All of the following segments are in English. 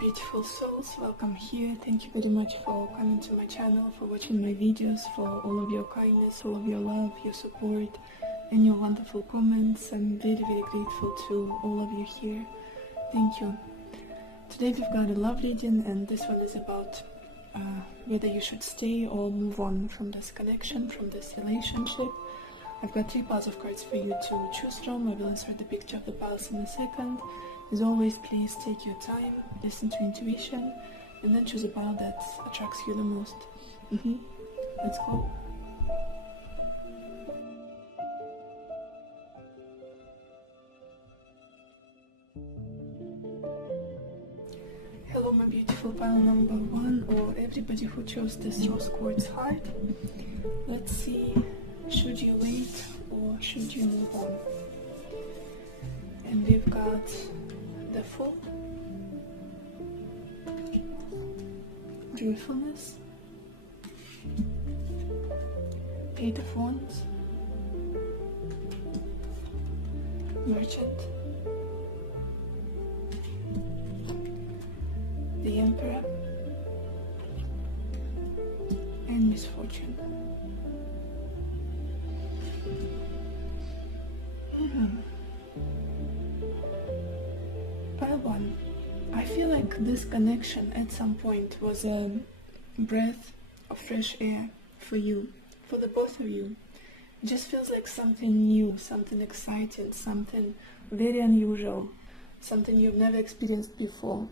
beautiful souls, welcome here. Thank you very much for coming to my channel, for watching my videos, for all of your kindness, all of your love, your support and your wonderful comments. I'm very grateful to all of you here. Thank you. Today we've got a love reading, and this one is about whether you should stay or move on from this connection, from this relationship. I've got 3 piles of cards for you to choose from. I will insert the picture of the piles in a second. As always, please take your time, listen to intuition, and then choose a pile that attracts you the most. Let's go. Hello my beautiful pile number 1, or everybody who chose this rose quartz heart. Let's see, should you wait or should you move on? And we've got the Fool, Joyfulness, Eight of Wands, Merchant, the Emperor, and Misfortune. Pile 1. I feel like this connection at some point was a breath of fresh air for you, for the both of you. It just feels like something new, something exciting, something very unusual, something you've never experienced before.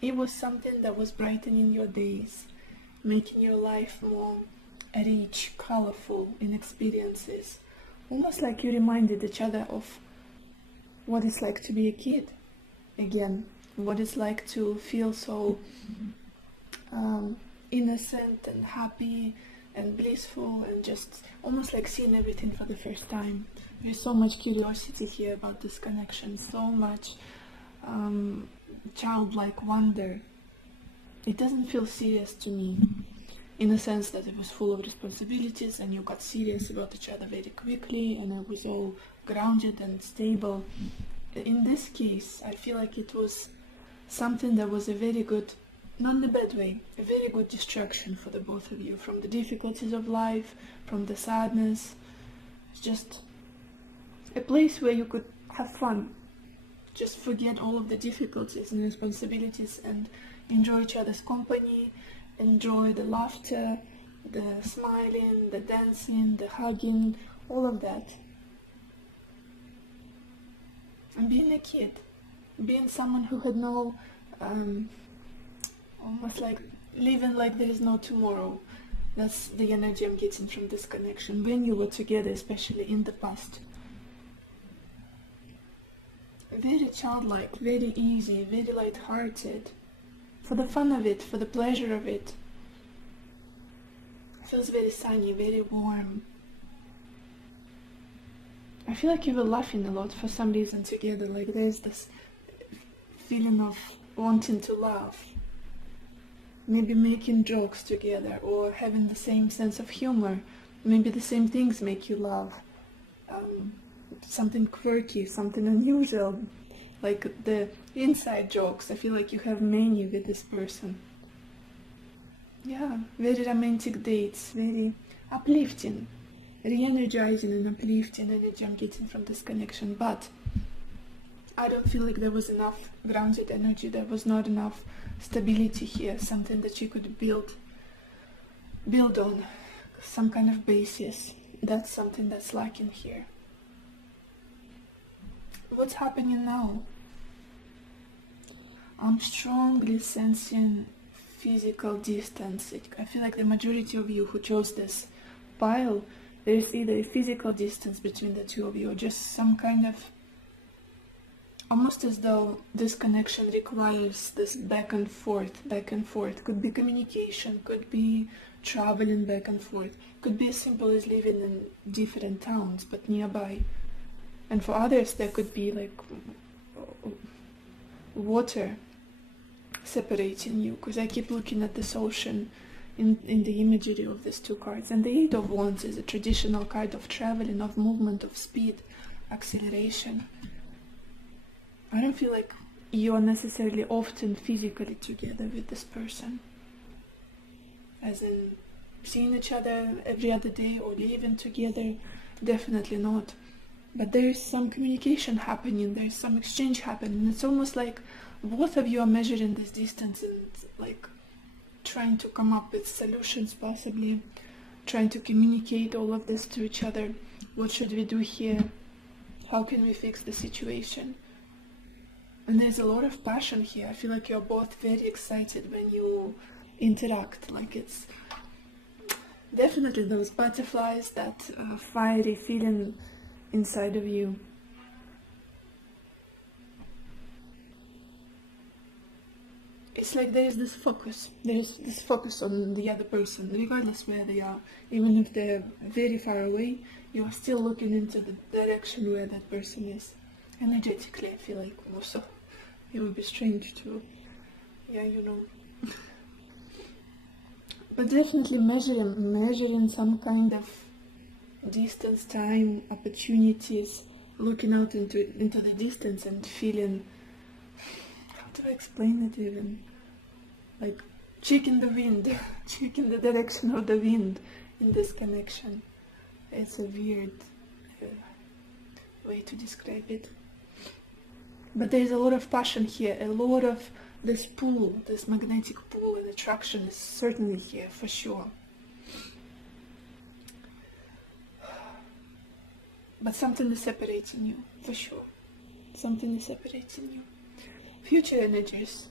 It was something that was brightening your days, making your life more rich, colorful in experiences. Almost like you reminded each other of what it's like to be a kid again, what it's like to feel so innocent and happy and blissful, and just almost like seeing everything for the first time. There's so much curiosity here about this connection, so much childlike wonder. It doesn't feel serious to me, in the sense that it was full of responsibilities and you got serious about each other very quickly, and it was all grounded and stable. In this case, I feel like it was something that was a very good, not in a bad way, a very good distraction for the both of you, from the difficulties of life, from the sadness. It's just a place where you could have fun, just forget all of the difficulties and responsibilities and enjoy each other's company, enjoy the laughter, the smiling, the dancing, the hugging, all of that. And being a kid, being someone who had no, almost like living like there is no tomorrow. That's the energy I'm getting from this connection, when you were together, especially in the past. Very childlike, very easy, very light-hearted, for the fun of it, for the pleasure of it. It feels very sunny, very warm. I feel like you were laughing a lot for some reason together, like there's this feeling of wanting to laugh. Maybe making jokes together, or having the same sense of humor. Maybe the same things make you laugh. Something quirky, something unusual, like the inside jokes. I feel like you have many with this person. Yeah, very romantic dates, very uplifting, re-energizing and uplifting energy I'm getting from this connection. But I don't feel like there was enough grounded energy, there was not enough stability here, something that you could build on, some kind of basis. That's something that's lacking here. What's happening now? I'm strongly sensing physical distance. I feel like the majority of you who chose this pile, there is either a physical distance between the two of you, or just some kind of, almost as though this connection requires this back and forth. Could be communication, could be traveling back and forth, could be as simple as living in different towns but nearby. And for others, there could be like water separating you, because I keep looking at this ocean in the imagery of these 2 cards. And the Eight of Wands is a traditional card of traveling, of movement, of speed, acceleration. I don't feel like you are necessarily often physically together with this person, as in seeing each other every other day or living together. Definitely not. But there is some communication happening, there is some exchange happening. It's almost like both of you are measuring this distance and like trying to come up with solutions, possibly trying to communicate all of this to each other. What should we do here? How can we fix the situation? And there's a lot of passion here. I feel like you're both very excited when you interact. Like it's definitely those butterflies, that fiery feeling inside of you. It's like there's this focus on the other person, regardless where they are. Even if they're very far away, you are still looking into the direction where that person is. Energetically, I feel like also it would be strange to, but definitely measuring some kind of distance, time, opportunities, looking out into the distance and feeling, how do I explain it even? Like checking the wind, checking the direction of the wind in this connection. It's a weird way to describe it. But there's a lot of passion here, a lot of this pull, this magnetic pull and attraction is certainly here for sure. But something is separating you, for sure. Something is separating you. Future energies.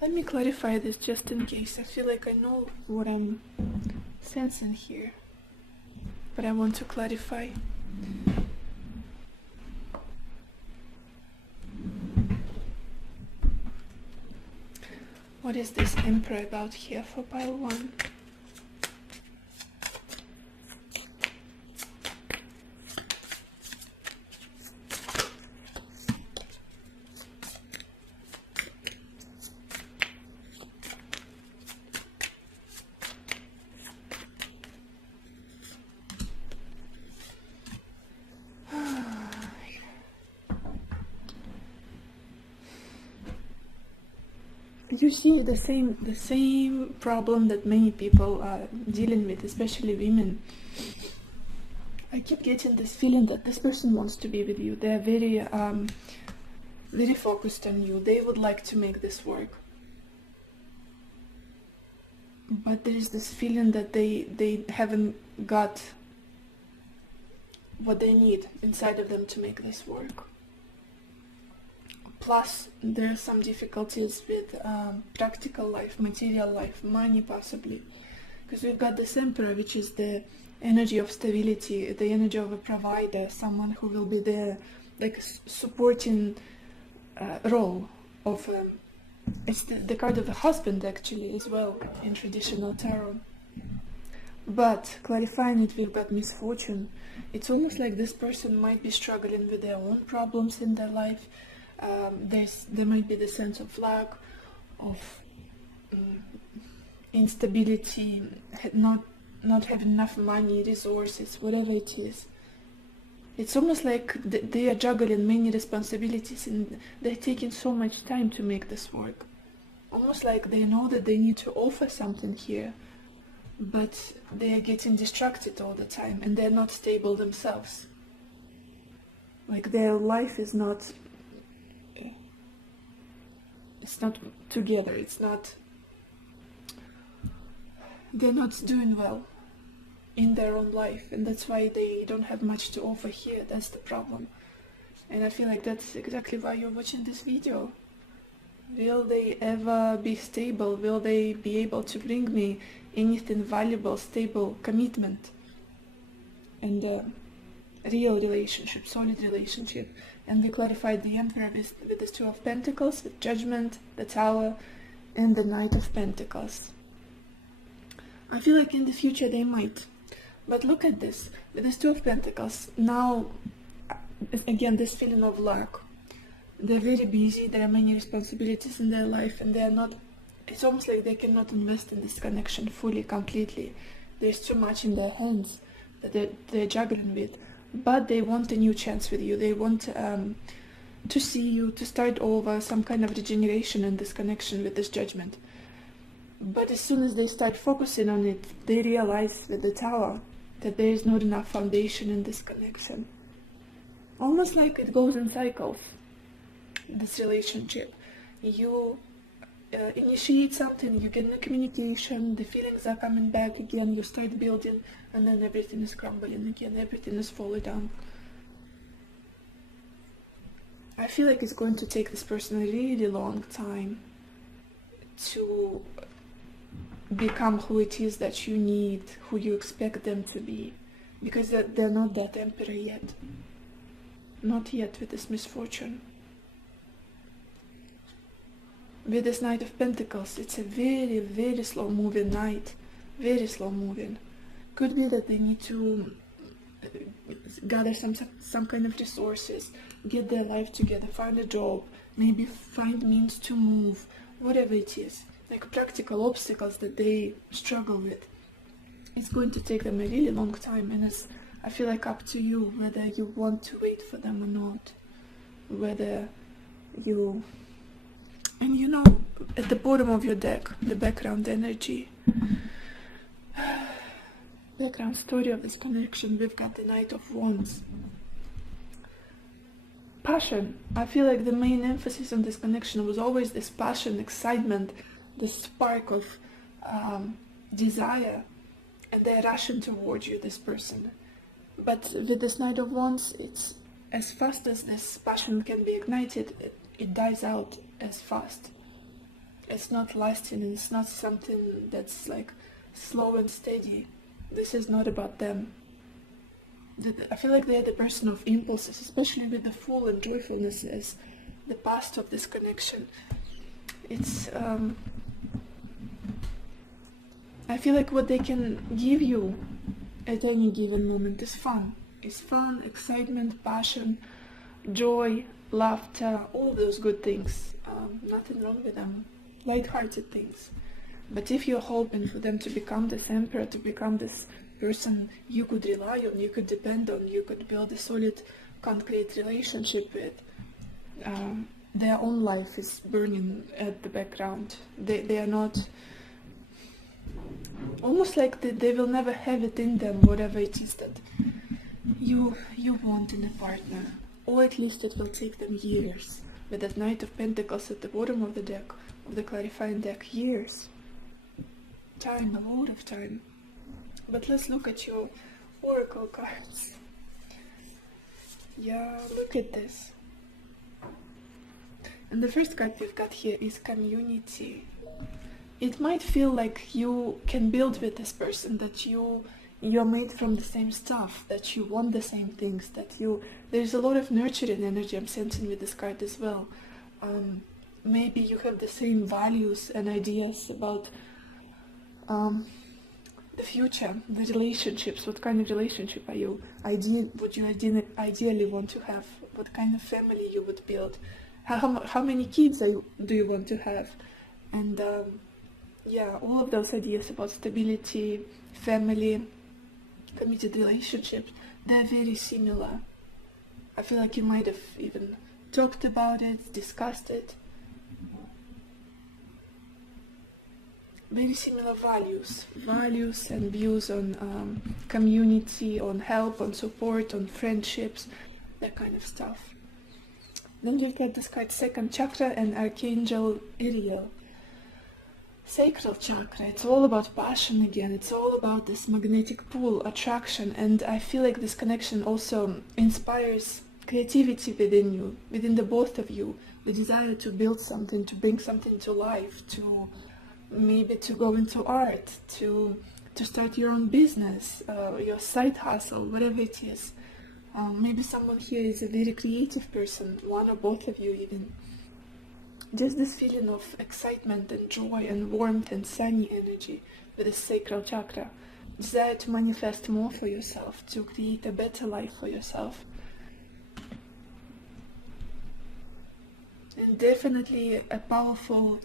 Let me clarify this just in case. I feel like I know what I'm sensing here, but I want to clarify. What is this Emperor about here for pile 1? You see the same problem that many people are dealing with, especially women. I keep getting this feeling that this person wants to be with you. They're very focused on you. They would like to make this work. But there is this feeling that they haven't got what they need inside of them to make this work. Plus, there are some difficulties with practical life, material life, money possibly. Because we've got this Emperor, which is the energy of stability, the energy of a provider, someone who will be there, like supporting role of, it's the card of the husband actually as well in traditional tarot. But clarifying it, we've got misfortune. It's almost like this person might be struggling with their own problems in their life. There might be the sense of lack, of instability, not having enough money, resources, whatever it is. It's almost like they are juggling many responsibilities and they're taking so much time to make this work. Almost like they know that they need to offer something here, but they are getting distracted all the time and they're not stable themselves. Like their life is not, it's not together, they're not doing well in their own life, and that's why they don't have much to offer here. That's the problem. And I feel like that's exactly why you're watching this video. Will they ever be stable? Will they be able to bring me anything valuable, stable, commitment, and a real relationship, solid relationship? And we clarified the Emperor with the Two of Pentacles, with Judgment, the Tower, and the Knight of Pentacles. I feel like in the future they might. But look at this, with this Two of Pentacles, now, again, this feeling of lack. They're very busy, there are many responsibilities in their life, and they're not, it's almost like they cannot invest in this connection fully, completely. There's too much in their hands that they're juggling with. but they want a new chance with you. They want to see you, to start over, some kind of regeneration in this connection with this judgment. But as soon as they start focusing on it, they realize with the Tower that there is not enough foundation in this connection. Almost like it goes in cycles, this relationship. You initiate something, you get new communication, the feelings are coming back again, you start building, and then everything is crumbling again, everything is falling down. I feel like it's going to take this person a really long time to become who it is that you need, who you expect them to be, because they're not that emperor yet. Not yet with this misfortune. With this Knight of Pentacles, it's a very, very slow moving knight. Very slow moving. Could be that they need to gather some kind of resources, get their life together, find a job, maybe find means to move, whatever it is. Like practical obstacles that they struggle with. It's going to take them a really long time, and it's, I feel like, up to you whether you want to wait for them or not. Whether you... And you know, at the bottom of your deck, the background energy, background story of this connection, we've got the Knight of Wands. Passion. I feel like the main emphasis on this connection was always this passion, excitement, the spark of desire, and they're rushing towards you, this person. But with this Knight of Wands, it's as fast as this passion can be ignited, it dies out as fast. It's not lasting, and it's not something that's like slow and steady. This is not about them. I feel like they're the person of impulses, especially with the Fool and joyfulness as the past of this connection. It's I feel like what they can give you at any given moment is fun. It's fun, excitement, passion, joy, laughter, all those good things. Nothing wrong with them. Light-hearted things. But if you're hoping for them to become this emperor, to become this person you could rely on, you could depend on, you could build a solid, concrete relationship with, their own life is burning at the background. They are not... Almost like they will never have it in them, whatever it is that you want in a partner. Or at least it will take them years. With that Knight of Pentacles at the bottom of the deck, of the clarifying deck, years. Time, a lot of time. But let's look at your oracle cards. Yeah, look at this. And the first card we've got here is community. It might feel like you can build with this person, that you're made from the same stuff, that you want the same things, that there's a lot of nurturing energy I'm sensing with this card as well. Maybe you have the same values and ideas about the future, the relationships. What kind of relationship would you ideally want to have? What kind of family you would build? How many kids do you want to have? And yeah, all of those ideas about stability, family, committed relationships, they're very similar. I feel like you might have even talked about it, discussed it. Very similar values and views on community, on help, on support, on friendships, that kind of stuff. Then you get this card, second chakra and Archangel Uriel. Sacral chakra, it's all about passion again, it's all about this magnetic pull, attraction, and I feel like this connection also inspires creativity within you, within the both of you, the desire to build something, to bring something to life, to maybe to go into art, to start your own business, your side hustle, whatever it is. Maybe someone here is a very creative person, one or both of you even. Just this feeling of excitement and joy and warmth and sunny energy with the sacral chakra. Desire to manifest more for yourself, to create a better life for yourself. And definitely a powerful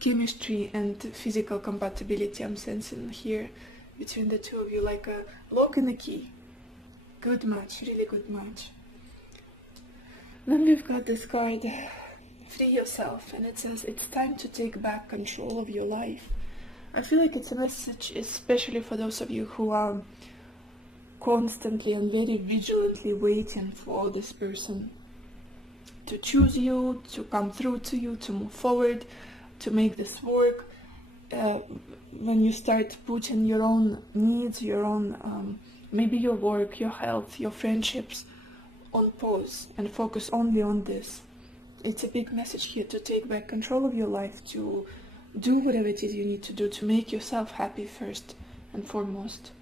chemistry and physical compatibility I'm sensing here between the two of you, like a lock and a key. Good match, really good match. Then we've got this card, free yourself, and it says it's time to take back control of your life. I feel like it's a message especially for those of you who are constantly and very vigilantly waiting for this person to choose you, to come through to you, to move forward, to make this work. When you start putting your own needs, your own, maybe your work, your health, your friendships on pause and focus only on this. It's a big message here to take back control of your life, to do whatever it is you need to do to make yourself happy first and foremost.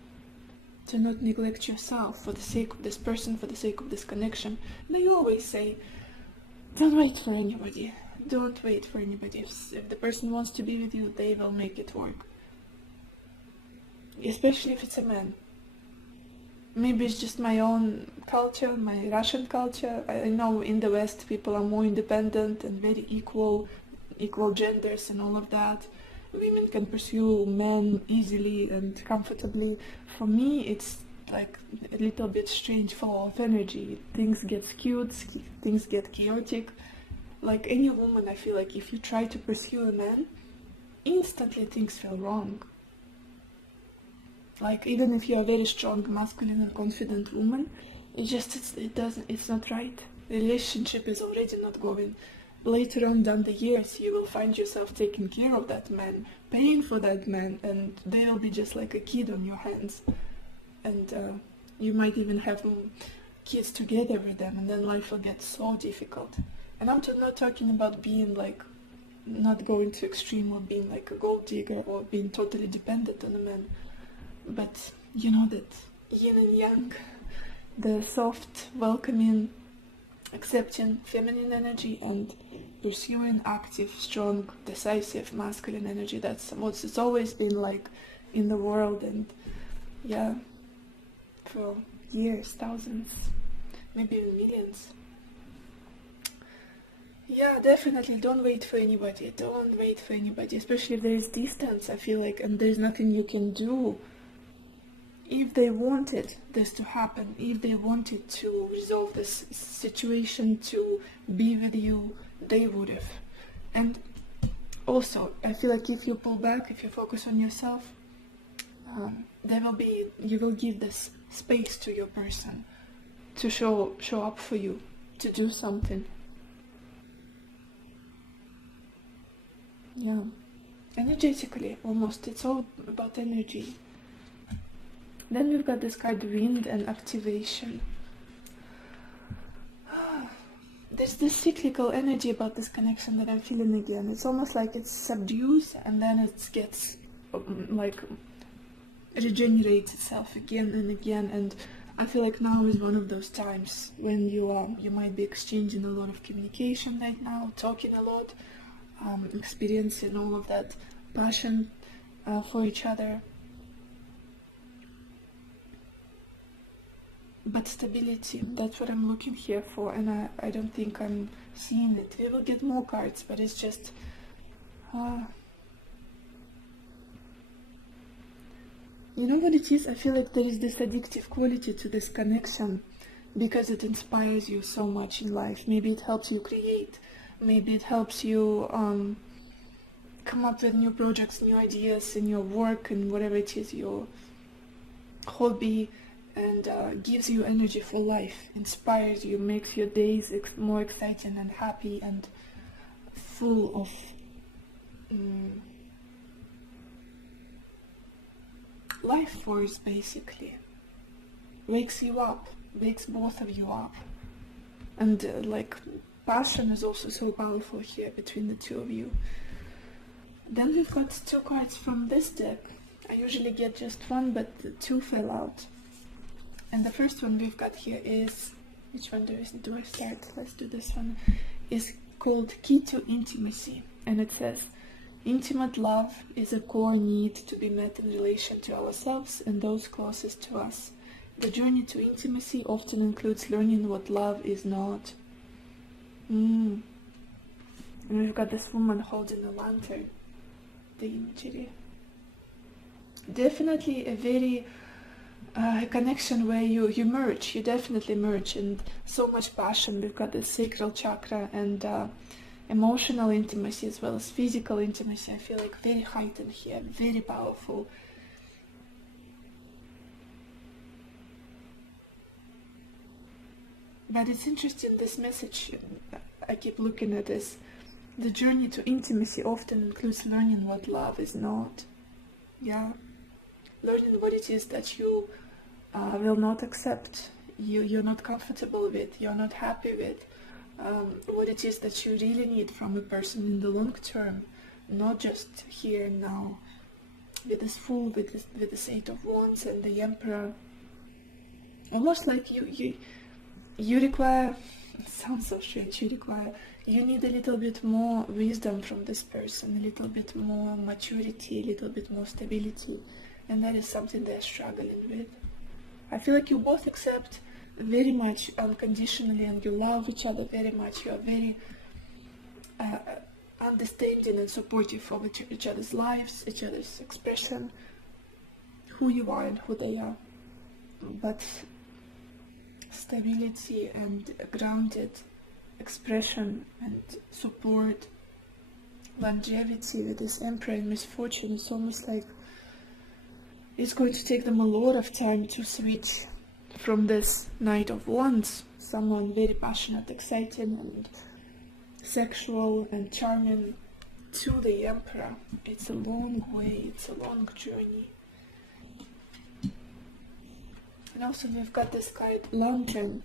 To not neglect yourself for the sake of this person, for the sake of this connection. And I always say, don't wait for anybody. Don't wait for anybody. If the person wants to be with you, they will make it work. Especially if it's a man. Maybe it's just my own culture, my Russian culture. I know in the West people are more independent and very equal genders and all of that. Women can pursue men easily and comfortably. For me, it's like a little bit strange flow of energy. Things get skewed, things get chaotic. Like any woman, I feel like if you try to pursue a man, instantly things feel wrong. Like even if you're a very strong, masculine and confident woman, it's not right. The relationship is already not going. Later on down the years, you will find yourself taking care of that man, paying for that man, and they will be just like a kid on your hands. And you might even have kids together with them, and then life will get so difficult. And I'm not talking about being like, not going to extreme or being like a gold digger or being totally dependent on a man. But you know that yin and yang, the soft, welcoming, accepting feminine energy and pursuing active, strong, decisive masculine energy. That's what it's always been like in the world, and yeah, for years, thousands, maybe even millions. Yeah, definitely don't wait for anybody. Don't wait for anybody, especially if there is distance, I feel like, and there's nothing you can do. If they wanted this to happen, if they wanted to resolve this situation, to be with you, they would have. And also, I feel like if you pull back, if you focus on yourself, you will give this space to your person to show up for you, to do something. Yeah, energetically, almost. It's all about energy. Then we've got this card, wind and activation. There's this cyclical energy about this connection that I'm feeling again. It's almost like it subdues and then it gets like regenerates itself again and again. And I feel like now is one of those times when you might be exchanging a lot of communication right now, talking a lot, experiencing all of that passion for each other. But stability, that's what I'm looking here for, and I don't think I'm seeing it. We will get more cards, but it's just... you know what it is? I feel like there is this addictive quality to this connection because it inspires you so much in life. Maybe it helps you create, maybe it helps you come up with new projects, new ideas in your work and whatever it is, your hobby, and gives you energy for life, inspires you, makes your days more exciting and happy and full of life force, basically. Wakes you up, wakes both of you up. And like passion is also so powerful here between the two of you. Then we've got two cards from this deck. I usually get just one, but two fell out. And the first one we've got here is, which one do I start? Let's do this one. Is called Key to Intimacy. And it says, intimate love is a core need to be met in relation to ourselves and those closest to us. The journey to intimacy often includes learning what love is not. And we've got this woman holding a lantern. The imagery. Definitely a very a connection where you merge, you definitely merge, and so much passion. We've got the sacral chakra and emotional intimacy as well as physical intimacy. I feel like very heightened here, very powerful. But it's interesting, this message, I keep looking at this. The journey to intimacy often includes learning what love is not. Yeah. Learning what it is that you will not accept, you're not comfortable with, you're not happy with, what it is that you really need from a person in the long term, not just here and now. With this Fool, with this Eight of Wands and the Emperor, almost like you require, it sounds so strange, you need a little bit more wisdom from this person, a little bit more maturity, a little bit more stability, and that is something they're struggling with. I feel like you both accept very much unconditionally and you love each other very much. You are very understanding and supportive of each other's lives, each other's expression, who you are and who they are. But stability and grounded expression and support, longevity with this Emperor and misfortune, is almost like it's going to take them a lot of time to switch from this Knight of Wands, someone very passionate, exciting and sexual and charming, to the Emperor. It's a long way, it's a long journey. And also we've got this card Lantern,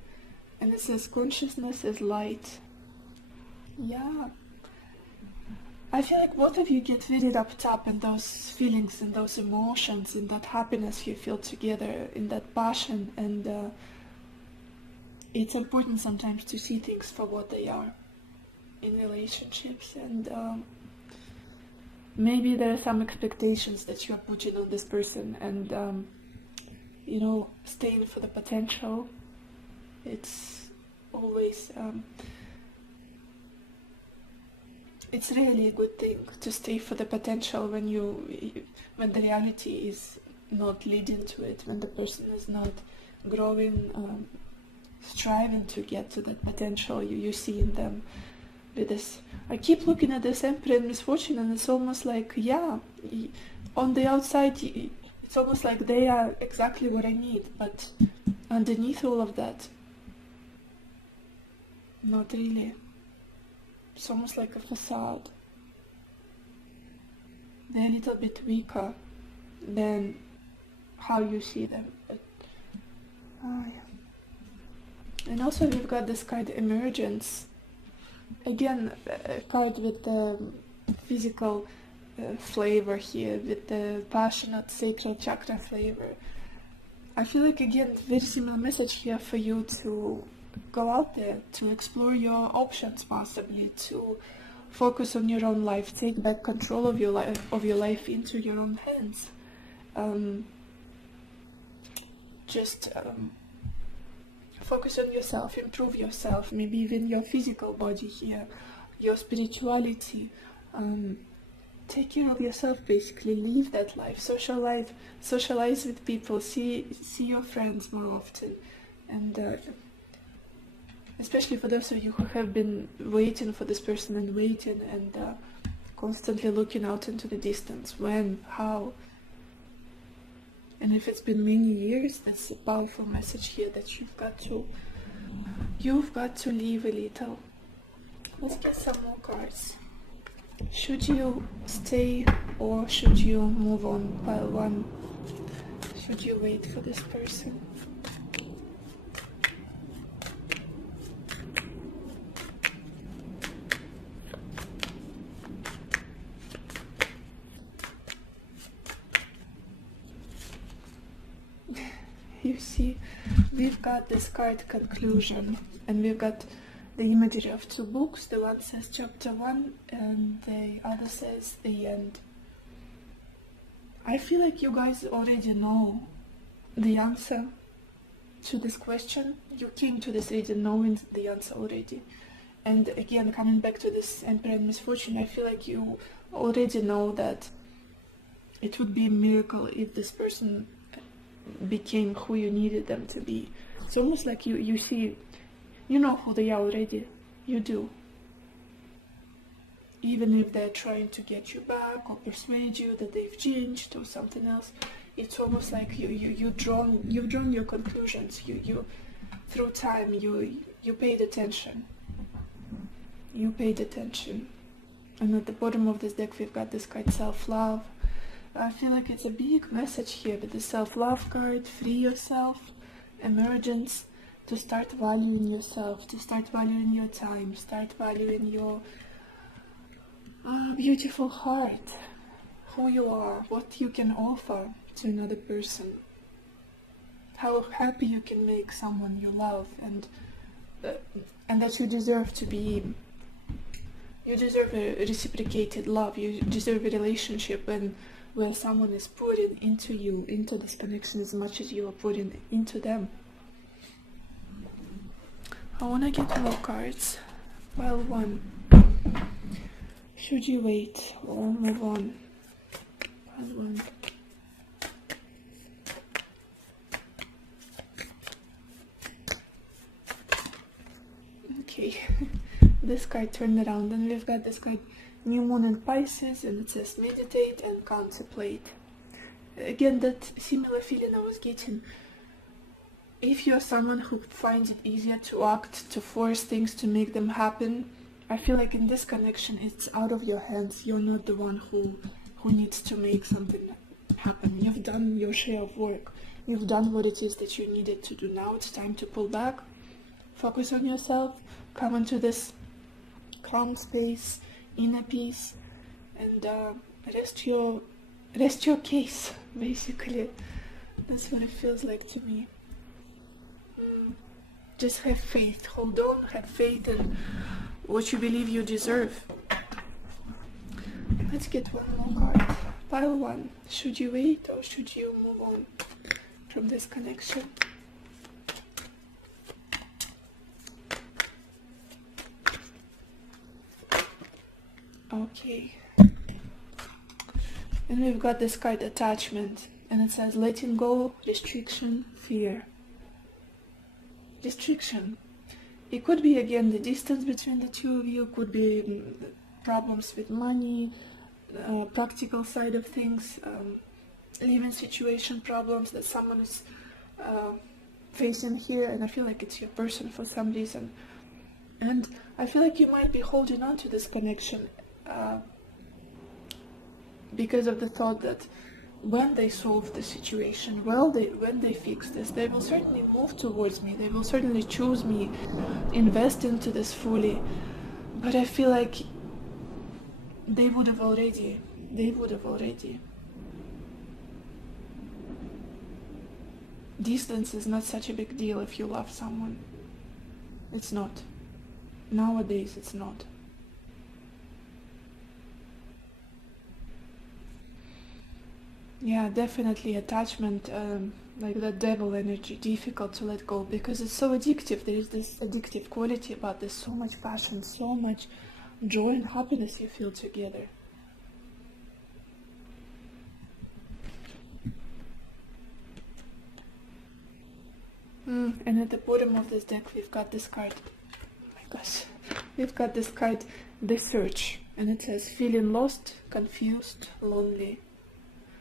and it says consciousness is light. Yeah. I feel like both of you get very wrapped up in those feelings and those emotions, in that happiness you feel together, in that passion, and it's important sometimes to see things for what they are in relationships, and maybe there are some expectations that you are putting on this person, and you know, staying for the potential. It's always it's really a good thing to stay for the potential when the reality is not leading to it, when the person is not growing, striving to get to that potential you see in them. With this, I keep looking at this Emperor and misfortune, and it's almost like, yeah, on the outside it's almost like they are exactly what I need, but underneath all of that, not really. It's almost like a facade. They're a little bit weaker than how you see them. But, yeah. And also we've got this card Emergence. Again, a card with the physical flavor here, with the passionate sacral chakra flavor. I feel like, again, very similar message here for you to go out there, to explore your options, possibly to focus on your own life, take back control of your life into your own hands. Just focus on yourself, improve yourself, maybe even your physical body here, your spirituality. Take care of yourself, basically. Live that life, socialize with people, see your friends more often, and especially for those of you who have been waiting for this person and waiting and constantly looking out into the distance, when, how, and if it's been many years, that's a powerful message here that you've got to leave a little. Let's get some more cards. Should you stay or should you move on? Pile one. Should you wait for this person? You see, we've got this card Conclusion, and we've got the imagery of two books. The one says chapter 1 and the other says the end. I feel like you guys already know the answer to this question. You came to this reading knowing the answer already. And again, coming back to this Emperor and misfortune, I feel like you already know that it would be a miracle if this person became who you needed them to be. It's almost like you see, you know who they are already. You do. Even if they're trying to get you back or persuade you that they've changed or something else, it's almost like you've drawn your conclusions. You through time you paid attention. You paid attention. And at the bottom of this deck we've got this card self-love. I feel like it's a big message here with the self-love card. Free yourself, emergence, to start valuing yourself, to start valuing your time, start valuing your beautiful heart, who you are, what you can offer to another person, how happy you can make someone you love, and that you deserve to be. You deserve a reciprocated love. You deserve a relationship where someone is putting into you, into this connection, as much as you are putting into them. I want to get more cards. Pile 1. Should you wait or move on? Pile 1. Okay. This card turned around, and we've got this card New Moon in Pisces, and it says meditate and contemplate. Again, that similar feeling I was getting. If you're someone who finds it easier to act, to force things, to make them happen, I feel like in this connection it's out of your hands. You're not the one who needs to make something happen. You've done your share of work. You've done what it is that you needed to do. Now it's time to pull back, focus on yourself, come into this calm space, inner peace, and rest your case, basically. That's what it feels like to me. Just have faith, hold on, have faith in what you believe you deserve. Let's get one more card. Pile 1. Should you wait or should you move on from this connection? Okay. And we've got this card attachment, and it says letting go, restriction, fear. Restriction. It could be again the distance between the two of you, could be problems with money, practical side of things, living situation problems that someone is facing here, and I feel like it's your person for some reason. And I feel like you might be holding on to this connection because of the thought that when they solve the situation, when they fix this, they will certainly move towards me, they will certainly choose me, invest into this fully. But I feel like they would have already. Distance is not such a big deal if you love someone. It's not. Nowadays it's not. Yeah, definitely attachment, like the devil energy, difficult to let go because it's so addictive. There is this addictive quality about this, so much passion, so much joy and happiness you feel together. And at the bottom of this deck we've got this card. Oh my gosh. We've got this card, The Search, and it says feeling lost, confused, lonely.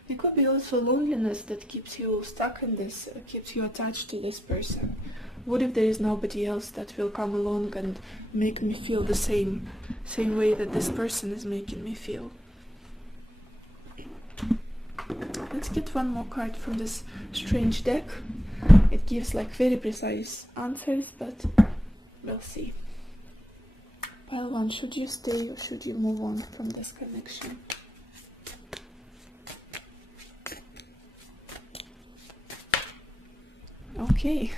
It could be also loneliness that keeps you stuck in this, keeps you attached to this person. What if there is nobody else that will come along and make me feel the same way that this person is making me feel? Let's get one more card from this strange deck. It gives like very precise answers, but we'll see. Pile 1, should you stay or should you move on from this connection? Okay,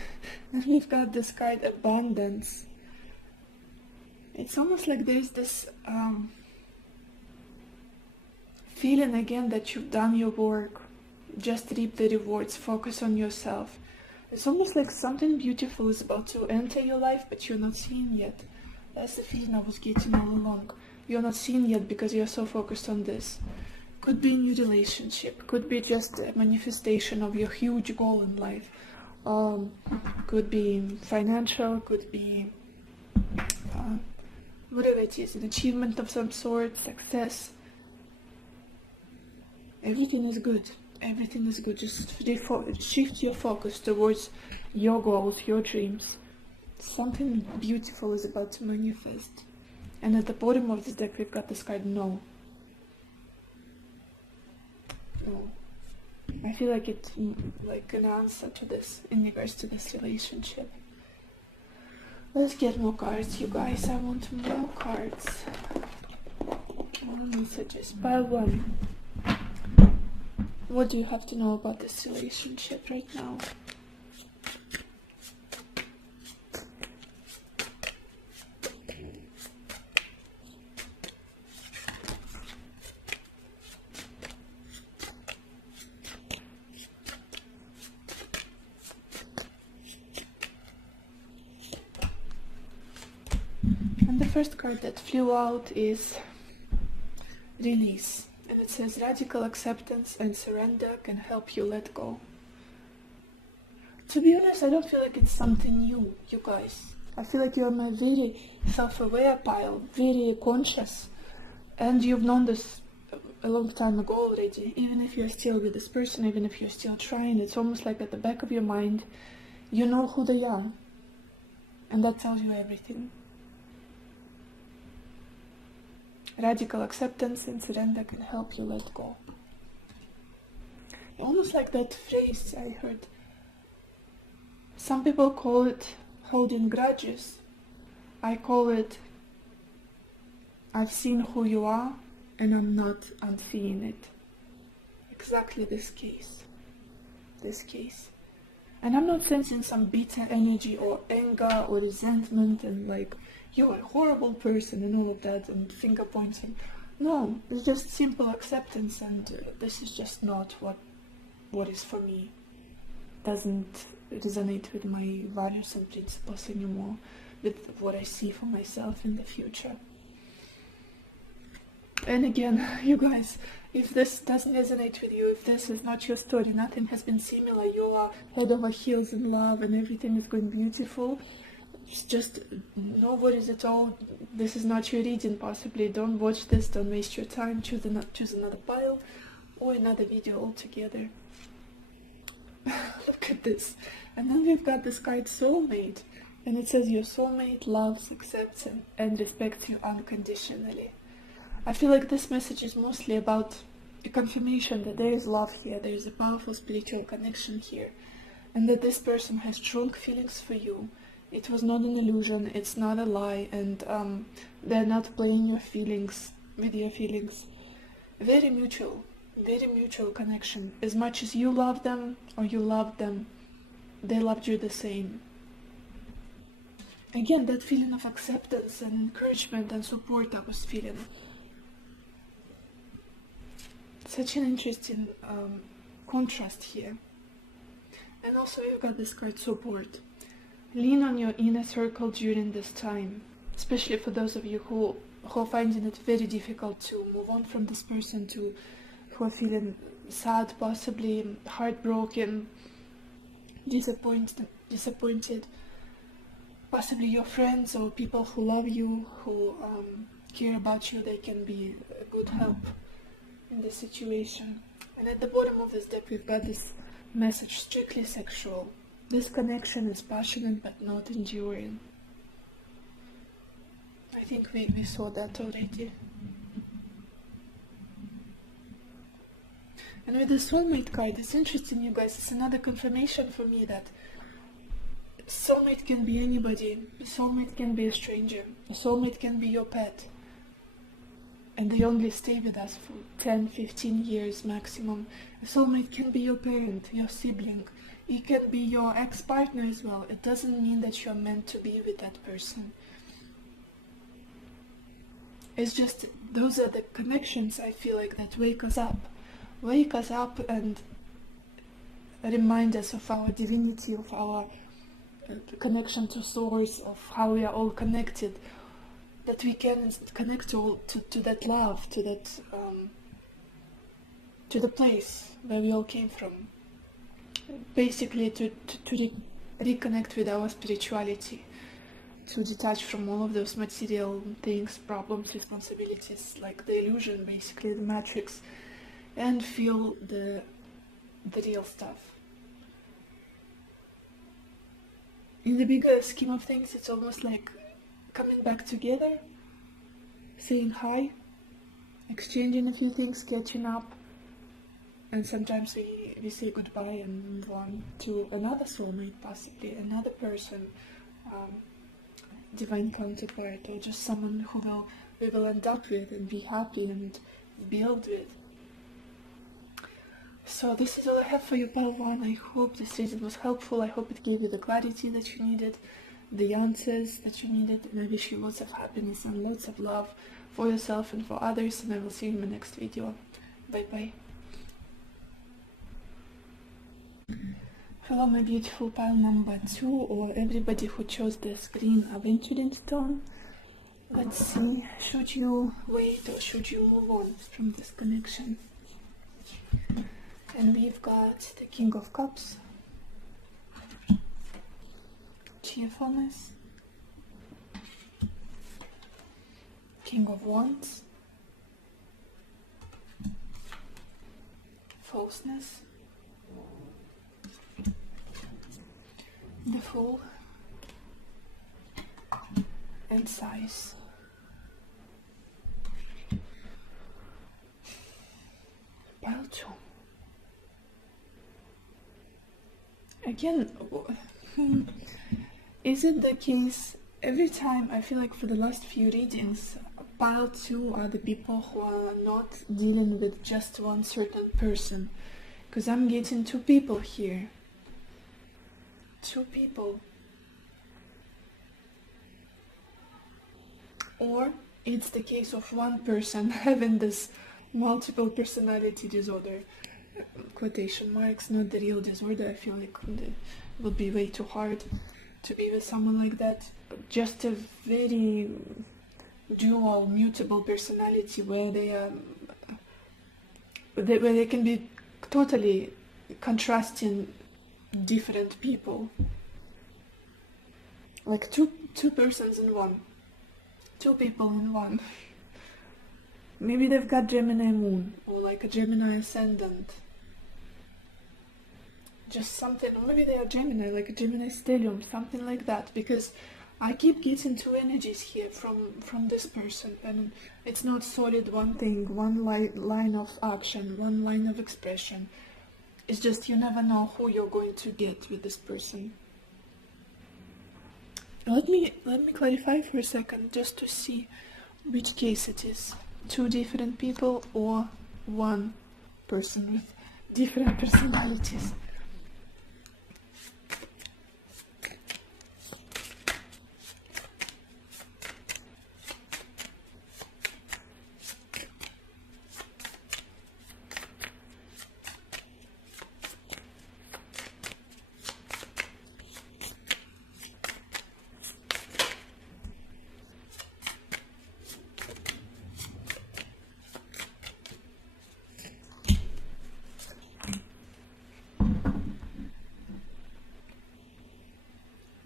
and we've got this card, Abundance. It's almost like there's this feeling again that you've done your work, just reap the rewards, focus on yourself. It's almost like something beautiful is about to enter your life, but you're not seeing yet. That's the feeling I was getting all along. You're not seeing yet because you're so focused on this. Could be a new relationship, could be just a manifestation of your huge goal in life. Could be financial, could be whatever it is, an achievement of some sort, success. Everything is good. Everything is good. Just shift your focus towards your goals, your dreams. Something beautiful is about to manifest. And at the bottom of this deck, we've got this card, no. No. I feel like it's like an answer to this in regards to this relationship. Let's get more cards, you guys. I want more cards. More messages. Pile 1. What do you have to know about this relationship right now? And the first card that flew out is release. And it says radical acceptance and surrender can help you let go. To be honest, I don't feel like it's something new, you guys. I feel like you're my very self-aware pile, very conscious. And you've known this a long time ago already. Even if you're still with this person, even if you're still trying, it's almost like at the back of your mind, you know who they are. And that tells you everything. Radical acceptance and surrender can help you let go. Almost like that phrase I heard. Some people call it holding grudges. I call it I've seen who you are and I'm not unseeing it. Exactly this case. This case. And I'm not sensing some bitter energy or anger or resentment and like, you're a horrible person and all of that and finger pointing. No, it's just simple acceptance and this is just not what is for me. Doesn't resonate with my values and principles anymore, with what I see for myself in the future. And again, you guys, if this doesn't resonate with you, if this is not your story, nothing has been similar, you are head over heels in love and everything is going beautiful, just no worries at all. This is not your reading, possibly. Don't watch this, don't waste your time, choose another pile or another video altogether. Look at this. And then we've got this card soulmate, and it says your soulmate loves, accepts and respects you unconditionally. I feel like this message is mostly about a confirmation that there is love here, there is a powerful spiritual connection here, and that this person has strong feelings for you. It was not an illusion, it's not a lie, and they're not playing your feelings with your feelings. Very mutual connection. As much as you love them or you loved them, they loved you the same. Again, that feeling of acceptance and encouragement and support I was feeling. Such an interesting contrast here. And also you've got this card support. Lean on your inner circle during this time, especially for those of you who are finding it very difficult to move on from this person, who are feeling sad, possibly heartbroken, disappointed. Possibly your friends or people who love you, who care about you, they can be a good help in this situation. And at the bottom of this deck we've got this message, strictly sexual. This connection is passionate but not enduring. I think we saw that already. And with the soulmate card, it's interesting, you guys, it's another confirmation for me that soulmate can be anybody. A soulmate can be a stranger. A soulmate can be your pet. And they only stay with us for 10, 15 years maximum. A soulmate can be your parent, your sibling. It can be your ex-partner as well. It doesn't mean that you're meant to be with that person. It's just, those are the connections I feel like that wake us up. Wake us up and remind us of our divinity, of our connection to source, of how we are all connected. That we can connect all to that love, to that to the place where we all came from. Basically to reconnect with our spirituality, to detach from all of those material things, problems, responsibilities, like the illusion, basically the matrix, and feel the real stuff. In the bigger scheme of things, it's almost like coming back together, saying hi, exchanging a few things, catching up, and sometimes we say goodbye and move on to another soulmate, possibly another person, divine counterpart, or just someone who we will end up with and be happy and build with. So this is all I have for you, Pile 1. I hope this reading was helpful. I hope it gave you the clarity that you needed, the answers that you needed, and I wish you lots of happiness and lots of love for yourself and for others, and I will see you in my next video. Bye bye. Hello my beautiful pile number 2, or everybody who chose this green aventuring stone. Let's see, should you wait or should you move on from this connection? And we've got the King of Cups, cheerfulness, King of Wands, falseness, the Fool, and size. Pile 2. Again, is it the case every time? I feel like for the last few readings, pile 2 are the people who are not dealing with just one certain person, because I'm getting 2 people here. 2 people. Or it's the case of one person having this multiple personality disorder, quotation marks, not the real disorder. I feel like it would be way too hard to be with someone like that. Just a very dual, mutable personality where they can be totally contrasting different people, like two persons in one, 2 people in one. Maybe they've got Gemini moon or like a Gemini ascendant, just something, or maybe they are Gemini, like a Gemini stellium, something like that, because I keep getting 2 energies here from this person, and it's not solid one thing, one line of action, one line of expression. It's just you never know who you're going to get with this person. Let me clarify for a second, just to see which case it is. 2 different people or one person with different personalities.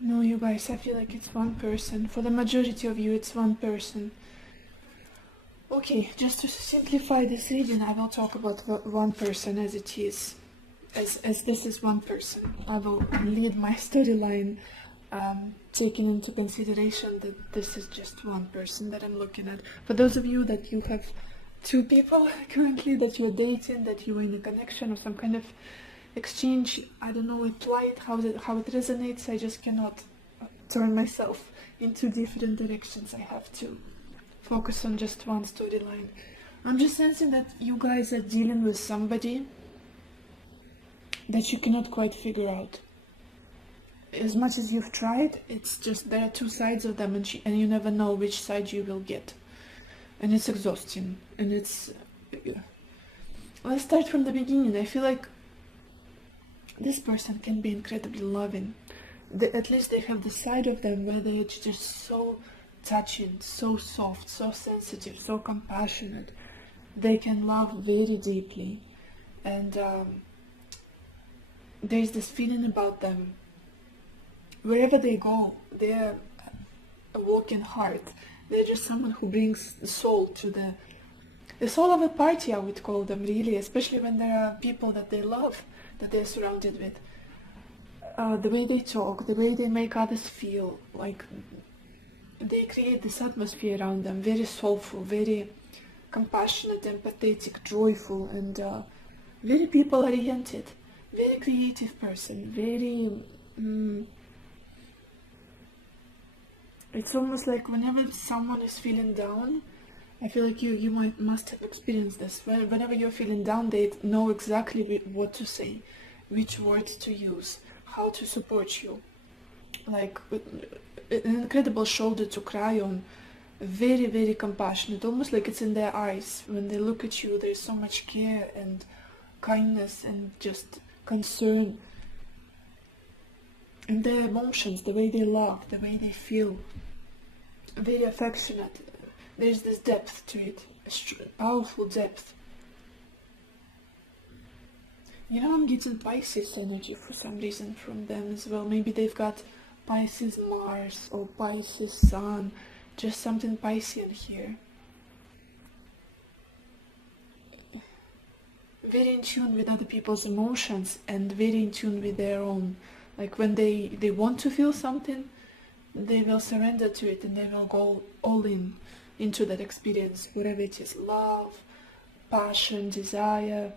No, you guys, I feel like it's one person. For the majority of you, it's one person. Okay, just to simplify this reading, I will talk about one person as it is. As this is one person. I will lead my storyline, taking into consideration that this is just one person that I'm looking at. For those of you that you have 2 people currently that you're dating, that you are in a connection or some kind of exchange, I don't know, it light, how it resonates. I just cannot turn myself into different directions. I have to focus on just one storyline. I'm just sensing that you guys are dealing with somebody that you cannot quite figure out. As much as you've tried, it's just there are 2 sides of them, and you never know which side you will get, and it's exhausting. And it's let's start from the beginning. I feel like this person can be incredibly loving. At least they have the side of them where they're just so touching, so soft, so sensitive, so compassionate. They can love very deeply. and there's this feeling about them. Wherever they go, they're a walking heart. They're just someone who brings the soul to the soul of a party, I would call them, really, especially when there are people that they love, that they're surrounded with. The way they talk, the way they make others feel, like they create this atmosphere around them, very soulful, very compassionate, empathetic, joyful, and very people-oriented, very creative person, very... it's almost like whenever someone is feeling down, I feel like you must have experienced this. Whenever you're feeling down, they know exactly what to say, which words to use, how to support you. Like an incredible shoulder to cry on, very, very compassionate, almost like it's in their eyes. When they look at you, there's so much care and kindness and just concern. And their emotions, the way they love, the way they feel, very affectionate. There's this depth to it, a powerful depth. You know, I'm getting Pisces energy for some reason from them as well. Maybe they've got Pisces Mars or Pisces Sun, just something Piscean here. Very in tune with other people's emotions and very in tune with their own. Like when they want to feel something, they will surrender to it and they will go all in into that experience, whatever it is, love, passion, desire,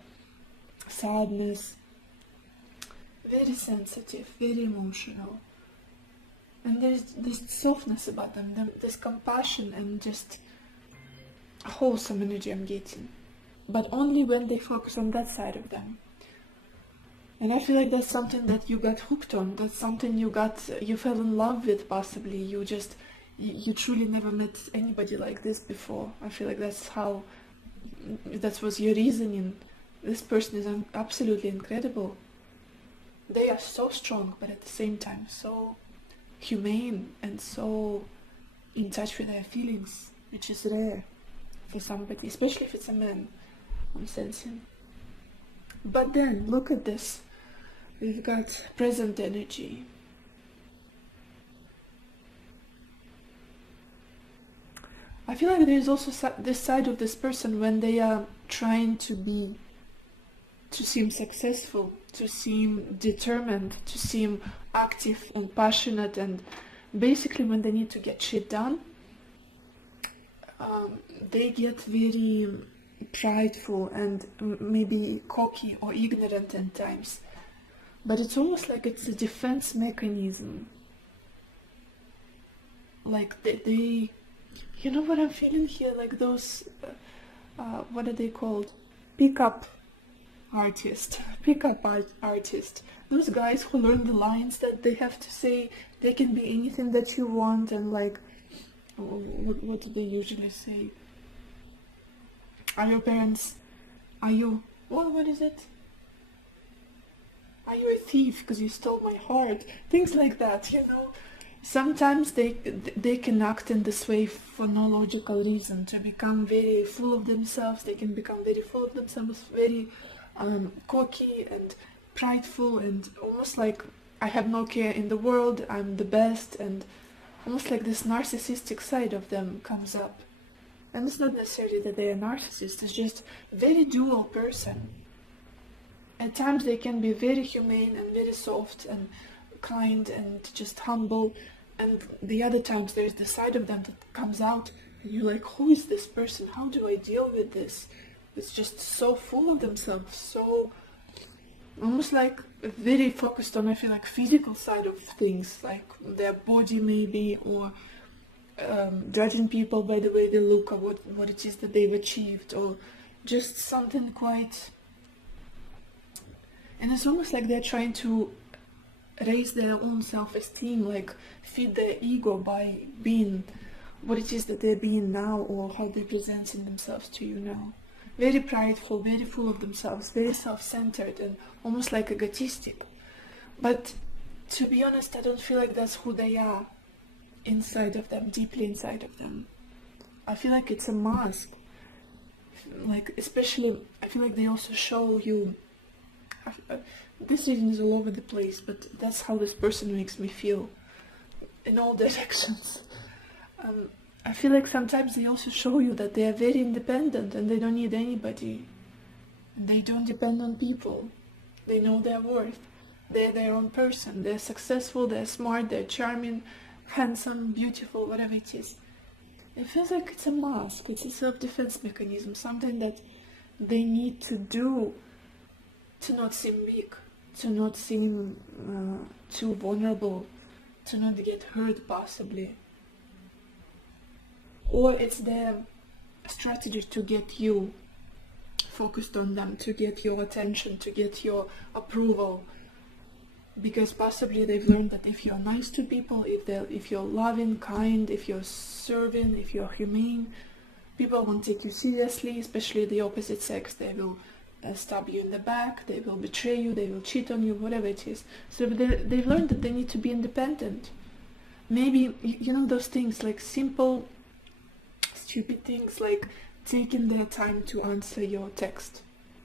sadness. Very sensitive, very emotional. And there's this softness about them, this compassion and just wholesome energy I'm getting. But only when they focus on that side of them. And I feel like that's something that you got hooked on. That's something you fell in love with, possibly. You truly never met anybody like this before. I feel like that was your reasoning. This person is absolutely incredible. They are so strong, but at the same time so humane and so in touch with their feelings, which is rare for somebody, especially if it's a man, I'm sensing. But then, look at this. We've got present energy. I feel like there's also this side of this person when they are trying to seem successful, to seem determined, to seem active and passionate, and basically when they need to get shit done, they get very prideful and maybe cocky or ignorant at times. But it's almost like it's a defense mechanism. Like they you know what I'm feeling here? Like those, what are they called? Pickup artist. Those guys who learn the lines that they have to say. They can be anything that you want, and like, what do they usually say? Are your parents, what is it? Are you a thief because you stole my heart? Things like that, you know? Sometimes they can act in this way for no logical reason, to become very full of themselves. They can become very full of themselves, very cocky and prideful, and almost like, I have no care in the world, I'm the best, and almost like this narcissistic side of them comes up. And it's not necessarily that they are narcissists, it's just a very dual person. At times they can be very humane and very soft and kind and just humble, and the other times there's the side of them that comes out and you're like, who is this person? How do I deal with this? It's just so full of themselves, so almost like very focused on, I feel like, physical side of things, like their body maybe, or judging people by the way they look, or what it is that they've achieved, or just something quite... And it's almost like they're trying to raise their own self-esteem, like feed their ego by being what it is that they're being now, or how they're presenting themselves to you now. Very prideful, very full of themselves, very self-centered, and almost like egotistic. But to be honest, I don't feel like that's who they are inside of them, deeply inside of them. I feel like it's a mask like, especially, I feel like they also show you, this reading is all over the place, but that's how this person makes me feel in all directions. I feel like sometimes they also show you that they are very independent and they don't need anybody. They don't depend on people. They know their worth. They're their own person. They're successful, they're smart, they're charming, handsome, beautiful, whatever it is. It feels like it's a mask, it's a self-defense mechanism, something that they need to do to not seem weak, to not seem too vulnerable, to not get hurt possibly. Or it's their strategy to get you focused on them, to get your attention, to get your approval. Because possibly they've learned that if you're nice to people, if you're loving, kind, if you're serving, if you're humane, people won't take you seriously, especially the opposite sex. They will stab you in the back, they will betray you, they will cheat on you, whatever it is. So they've learned that they need to be independent. Maybe, you know, those things like simple, stupid things like taking their time to answer your text.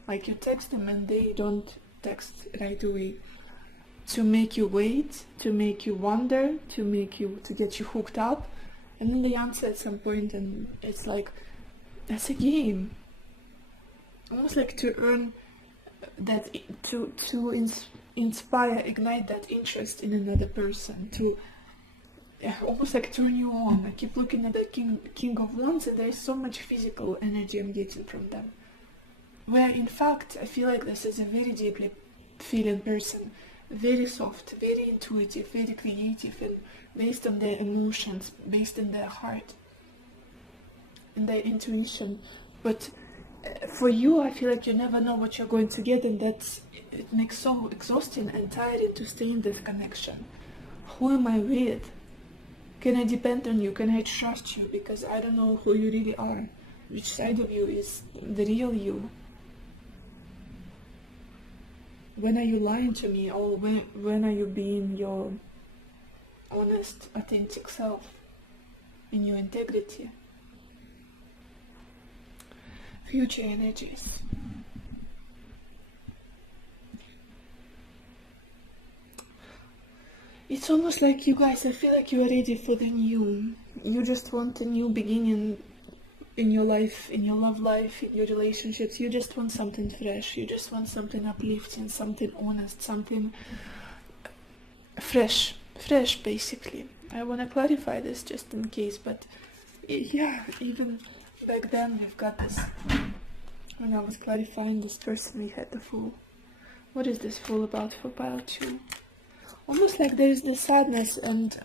Like you text them and they don't text right away. To make you wait, to make you wonder, to get you hooked up, and then they answer at some point, and it's like, that's a game. Almost like to earn that, to inspire, ignite that interest in another person, to almost like turn you on. I keep looking at the King of Wands, and there's so much physical energy I'm getting from them. Where in fact, I feel like this is a very deeply feeling person. Very soft, very intuitive, very creative, and based on their emotions, based in their heart, in their intuition. But for you, I feel like you never know what you're going to get, and it makes so exhausting and tiring to stay in this connection. Who am I with? Can I depend on you? Can I trust you? Because I don't know who you really are. Which side of you is the real you? When are you lying to me, or when are you being your honest, authentic self, in your integrity? Future energies. It's almost like you guys, I feel like you are ready for the new. You just want a new beginning in your life, in your love life, in your relationships. You just want something fresh. You just want something uplifting, something honest, something fresh basically. I want to clarify this just in case, but yeah, even back then we've got this. When I was clarifying this person, we had the Fool. What is this Fool about for pile 2? Almost like there is this sadness and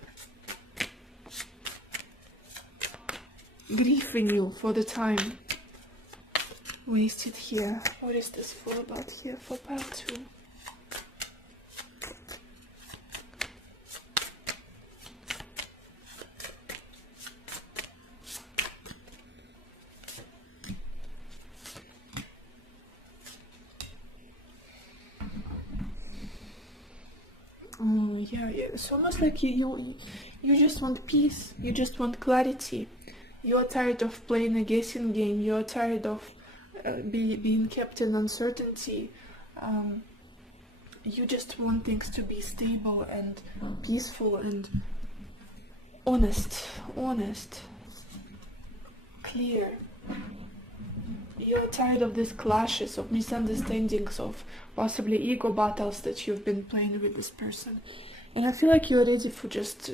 grief in you for the time wasted here. What is this Fool about here for pile 2? Oh yeah, it's almost like you just want peace. You just want clarity. You are tired of playing a guessing game. You are tired of being kept in uncertainty. You just want things to be stable and peaceful and honest, clear. You are tired of these clashes, of misunderstandings, of possibly ego battles that you've been playing with this person. And I feel like you're ready for just...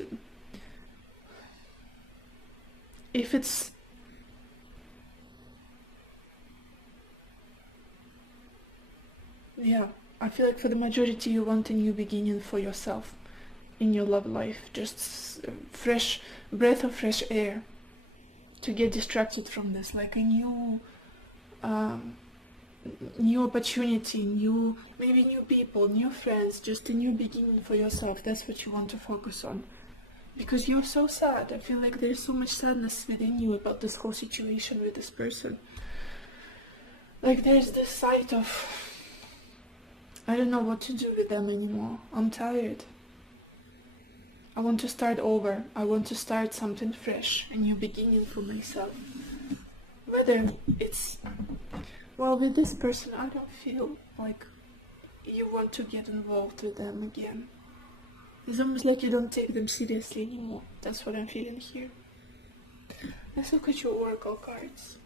if it's... yeah, I feel like for the majority you want a new beginning for yourself in your love life. Just fresh breath of fresh air to get distracted from this, like a new opportunity, maybe new people, new friends, just a new beginning for yourself. That's what you want to focus on, because you're so sad. I feel like there's so much sadness within you about this whole situation with this person. Like there's this side of, I don't know what to do with them anymore. I'm tired. I want to start over. I want to start something fresh, a new beginning for myself. Whether it's Well, with this person, I don't feel like you want to get involved with them again. It's almost like you don't take them seriously anymore. That's what I'm feeling here. Let's look at your oracle cards.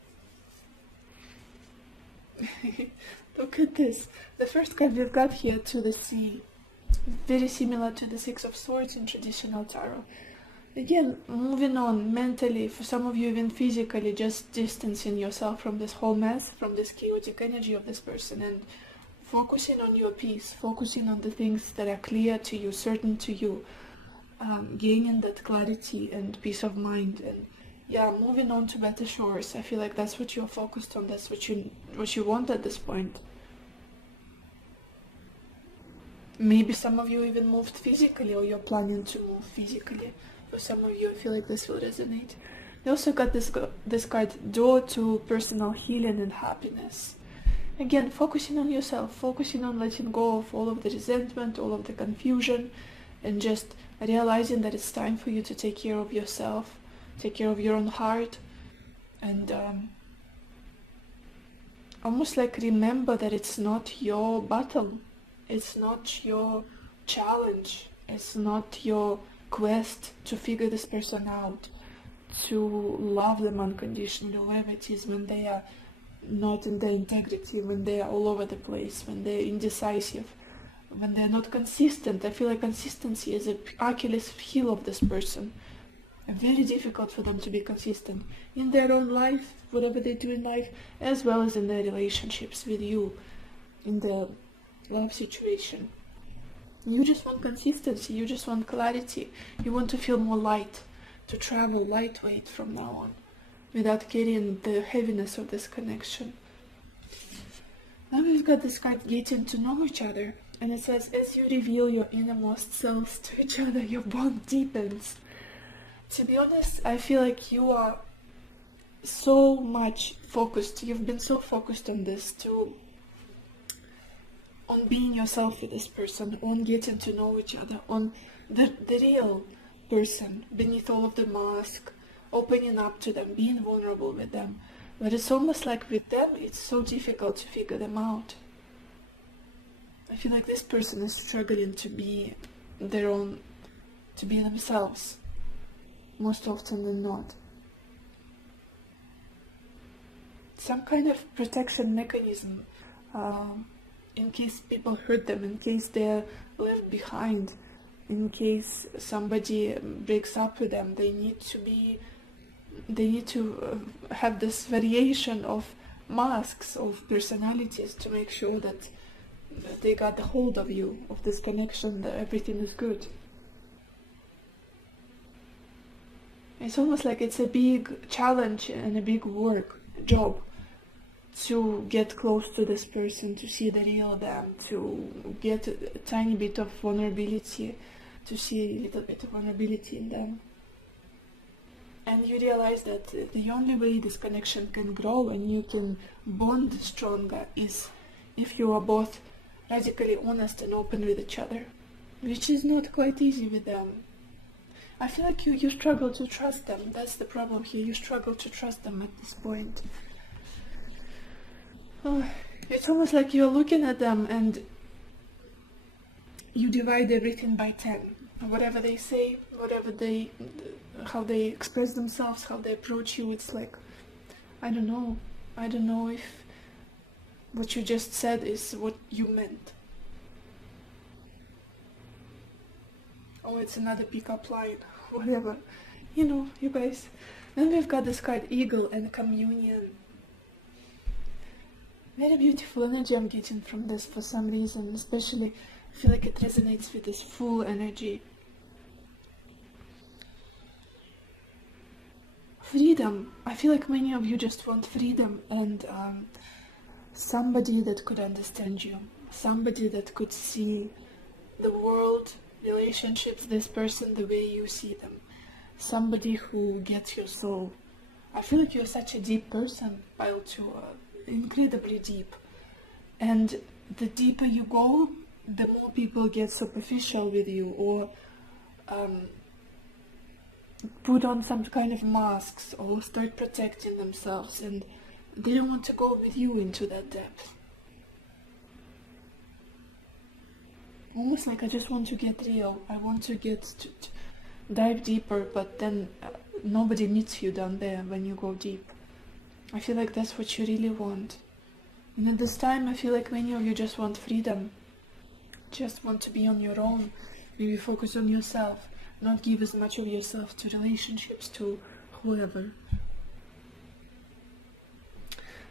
Look at this. The first card we've got here, to the sea. Very similar to the Six of Swords in traditional tarot. Again, moving on mentally, for some of you even physically, just distancing yourself from this whole mess, from this chaotic energy of this person, and focusing on your peace, focusing on the things that are clear to you, certain to you, gaining that clarity and peace of mind, and yeah, moving on to better shores. I feel like that's what you're focused on, that's what you want at this point. Maybe some of you even moved physically, or you're planning to move physically. For some of you, I feel like this will resonate. I also got this card, door to personal healing and happiness. Again, focusing on yourself, focusing on letting go of all of the resentment, all of the confusion, and just realizing that it's time for you to take care of yourself, take care of your own heart, and almost like remember that it's not your battle, it's not your challenge, it's not your quest to figure this person out, to love them unconditionally, whatever it is, when they are not in their integrity, when they are all over the place, when they're indecisive, when they're not consistent. I feel like consistency is an Achilles heel of this person. Very difficult for them to be consistent in their own life, whatever they do in life, as well as in their relationships with you, in their love situation. You just want consistency, you just want clarity, you want to feel more light, to travel lightweight from now on, without carrying the heaviness of this connection. Now we've got this card, getting to know each other, and it says, as you reveal your innermost selves to each other, your bond deepens. To be honest, I feel like you are so much focused, you've been so focused on this, on being yourself with this person, on getting to know each other, on the real person beneath all of the mask, opening up to them, being vulnerable with them. But it's almost like with them, it's so difficult to figure them out. I feel like this person is struggling to be their own, to be themselves, most often than not. Some kind of protection mechanism, in case people hurt them, in case they're left behind, in case somebody breaks up with them, they need to have this variation of masks, of personalities, to make sure that they got the hold of you, of this connection, that everything is good. It's almost like it's a big challenge and a big job to get close to this person, to see the real them, to get a tiny bit of vulnerability, to see a little bit of vulnerability in them. And you realize that the only way this connection can grow and you can bond stronger is if you are both radically honest and open with each other, which is not quite easy with them. I feel like you struggle to trust them. That's the problem here. You struggle to trust them at this point. It's almost like you're looking at them and you divide everything by 10. Whatever they say, how they express themselves, how they approach you, it's like, I don't know if what you just said is what you meant. Oh, it's another pickup line, whatever. You guys. Then we've got this card, Eagle and Communion. Very beautiful energy I'm getting from this for some reason, especially I feel like it resonates with this full energy. Freedom. I feel like many of you just want freedom and somebody that could understand you, somebody that could see the world, relationships, this person the way you see them, somebody who gets your soul. I feel like you're such a deep person, piled to incredibly deep, and the deeper you go, the more people get superficial with you, or put on some kind of masks, or start protecting themselves, and they don't want to go with you into that depth. Almost like I just want to get real. I want to get to dive deeper, but then nobody meets you down there when you go deep. I feel like that's what you really want. And at this time, I feel like many of you just want freedom. Just want to be on your own. Maybe focus on yourself. Not give as much of yourself to relationships, to whoever.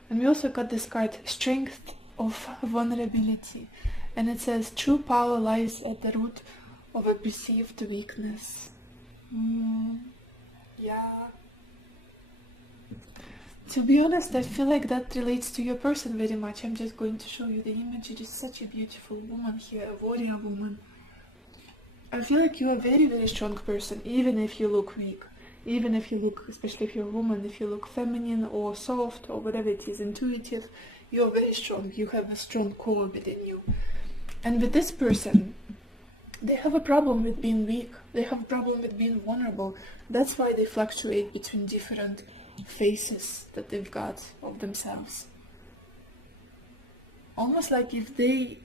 And we also got this card, Strength of Vulnerability. And it says, true power lies at the root of a perceived weakness. Yeah. To be honest, I feel like that relates to your person very much. I'm just going to show you the image. It is such a beautiful woman here, a warrior woman. I feel like you're a very, very strong person, even if you look weak. Even if you look, especially if you're a woman, if you look feminine or soft or whatever it is, intuitive, you're very strong. You have a strong core within you. And with this person, they have a problem with being weak. They have a problem with being vulnerable. That's why they fluctuate between different faces that they've got of themselves. Almost like if they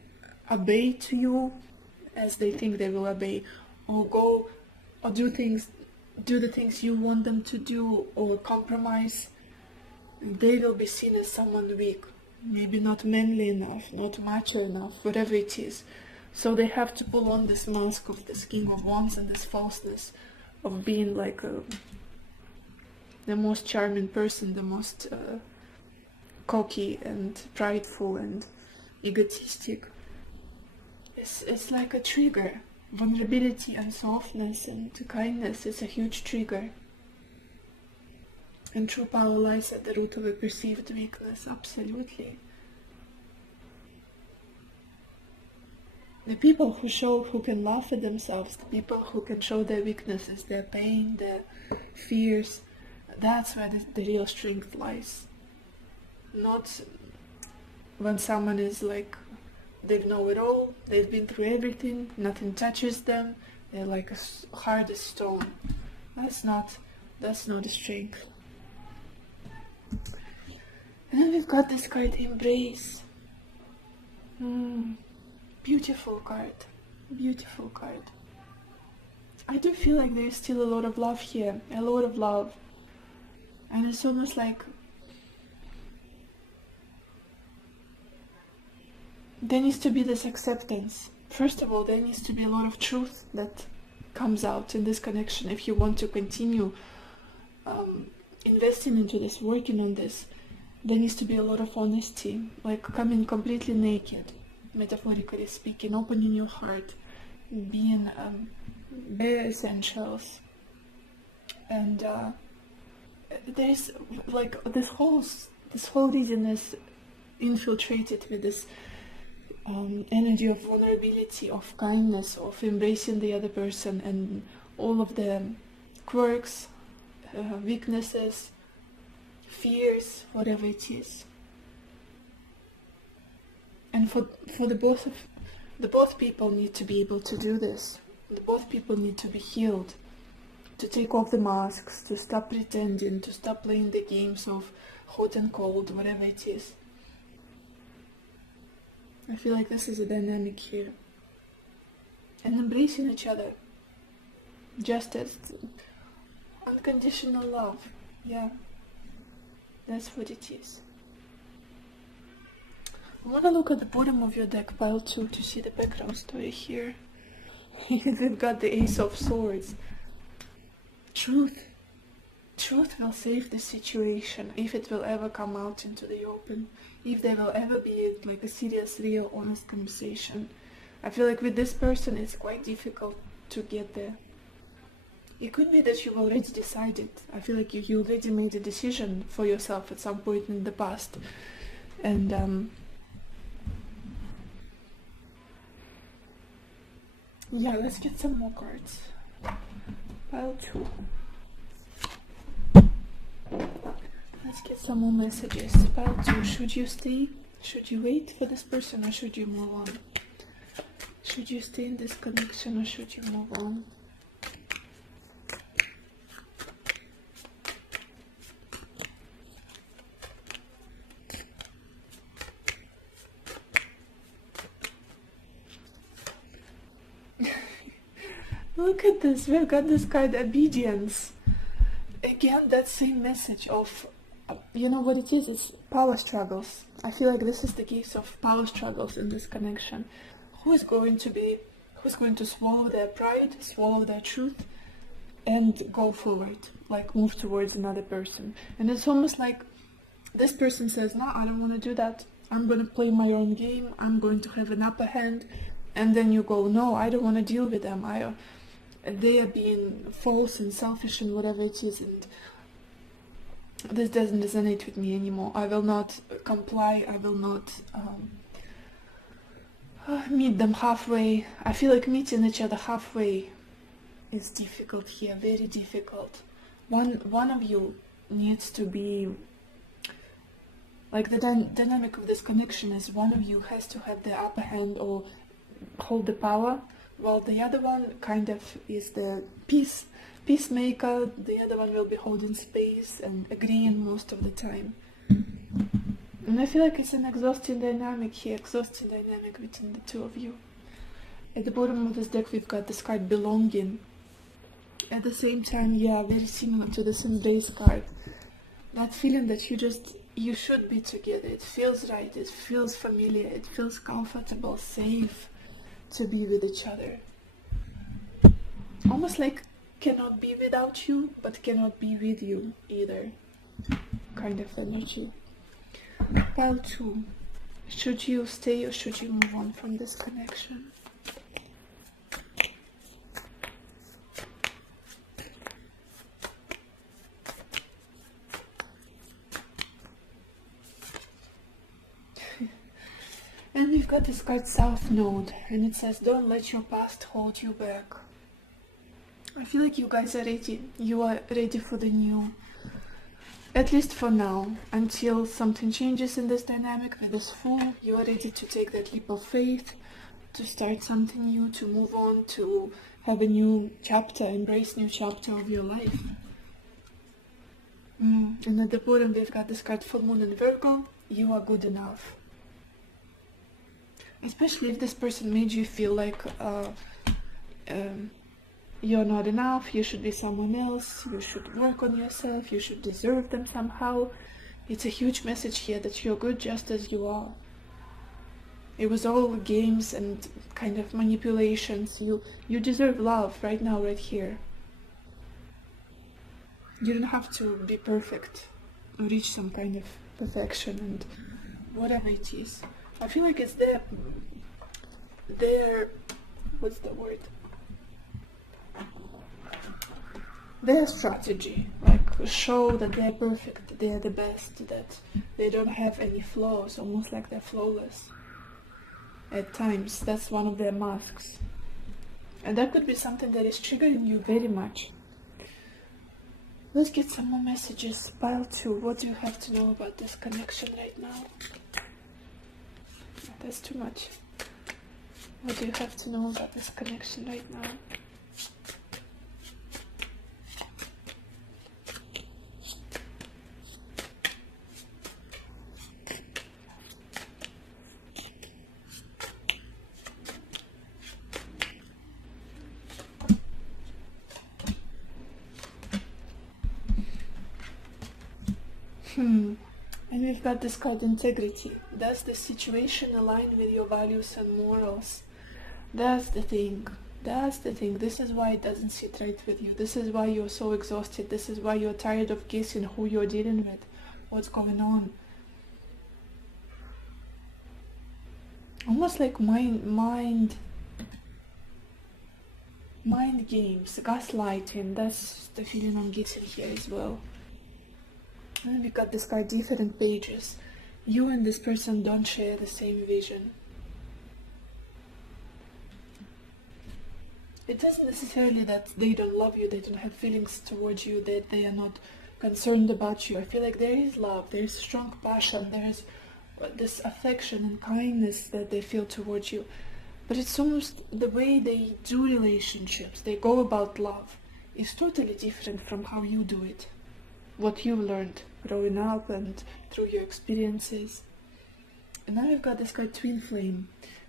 obey to you as they think they will obey, or go or do the things you want them to do, or compromise, they will be seen as someone weak, maybe not manly enough, not macho enough, whatever it is. So they have to pull on this mask of this King of Wands and this falseness of being like the most charming person, the most cocky and prideful and egotistic. It's like a trigger. Vulnerability and softness and kindness is a huge trigger. And true power lies at the root of a perceived weakness, absolutely. The people who can laugh at themselves, the people who can show their weaknesses, their pain, their fears, that's where the real strength lies. Not when someone is like, they know it all, they've been through everything, nothing touches them, they're like a hard as stone. That's not a strength. And then we've got this card, Embrace. Beautiful card. Beautiful card. I do feel like there's still a lot of love here. A lot of love. And it's almost like there needs to be this acceptance. First of all, there needs to be a lot of truth that comes out in this connection. If you want to continue investing into this, working on this, there needs to be a lot of honesty, like coming completely naked, metaphorically speaking, opening your heart, being bare essentials. And there's like this whole region is infiltrated with this energy of vulnerability, of kindness, of embracing the other person and all of the quirks, weaknesses, fears, whatever it is. And for the both people need to be able to do this. The both people need to be healed, to take off the masks, to stop pretending, to stop playing the games of hot and cold, whatever it is. I feel like this is a dynamic here. And embracing each other. Just as unconditional love. Yeah. That's what it is. I want to look at the bottom of your deck, pile 2, to see the background story here. We've got the Ace of Swords. Truth. Truth will save the situation, if it will ever come out into the open. If there will ever be like a serious, real, honest conversation. I feel like with this person it's quite difficult to get there. It could be that you've already decided. I feel like you already made a decision for yourself at some point in the past. And yeah, let's get some more cards. Pile 2. Let's get some more messages. Pile 2. Should you stay? Should you wait for this person, or should you move on? Should you stay in this connection, or should you move on? Look at this, we've got this card, obedience. Again, that same message of, you know what it is? It's power struggles. I feel like this is the case of power struggles in this connection. Who's going to swallow their pride, swallow their truth, and go forward, like move towards another person? And it's almost like this person says, no, I don't want to do that. I'm going to play my own game. I'm going to have an upper hand. And then you go, no, I don't want to deal with them. They are being false and selfish and whatever it is. And this doesn't resonate with me anymore. I will not comply. I will not meet them halfway. I feel like meeting each other halfway is difficult here, very difficult. One of you needs to be, like, the dynamic of this connection is one of you has to have the upper hand or hold the power, while the other one kind of is the peacemaker. The other one will be holding space and agreeing most of the time. And I feel like it's an exhausting dynamic here, between the two of you. At the bottom of this deck we've got this card belonging. At the same time, yeah, very similar to this embrace card. That feeling that you should be together. It feels right, it feels familiar, it feels comfortable, safe to be with each other. Almost like cannot be without you, but cannot be with you either. Kind of energy. Pile 2. Should you stay or should you move on from this connection? And we've got this card South Node, and it says, don't let your past hold you back. I feel like you guys are ready. You are ready for the new. At least for now, until something changes in this dynamic with this Fool, you are ready to take that leap of faith, to start something new, to move on, to have a new chapter, embrace new chapter of your life. And at the bottom we've got this card Full Moon in Virgo. You are good enough. Especially if this person made you feel like you're not enough, you should be someone else, you should work on yourself, you should deserve them somehow. It's a huge message here that you're good just as you are. It was all games and kind of manipulations. You deserve love right now, right here. You don't have to be perfect or reach some kind of perfection and whatever it is. I feel like it's what's the word? Their strategy, like show that they're perfect, they're the best, that they don't have any flaws, almost like they're flawless. At times, that's one of their masks. And that could be something that is triggering you very much. Let's get some more messages. Pile 2, what do you have to know about this connection right now? That's too much. What do you have to know about this connection right now? And we've got this card Integrity. Does the situation align with your values and morals? That's the thing. That's the thing. This is why it doesn't sit right with you. This is why you're so exhausted. This is why you're tired of guessing who you're dealing with, what's going on. Almost like mind games, gaslighting. That's the feeling I'm getting here as well. And we got this card, different pages. You and this person don't share the same vision. It doesn't necessarily that they don't love you, they don't have feelings towards you, that they are not concerned about you. I feel like there is love, there is strong passion, there is this affection and kindness that they feel towards you. But it's almost the way they do relationships, they go about love, is totally different from how you do it. What you've learned growing up and through your experiences. And now I've got this card Twin Flame.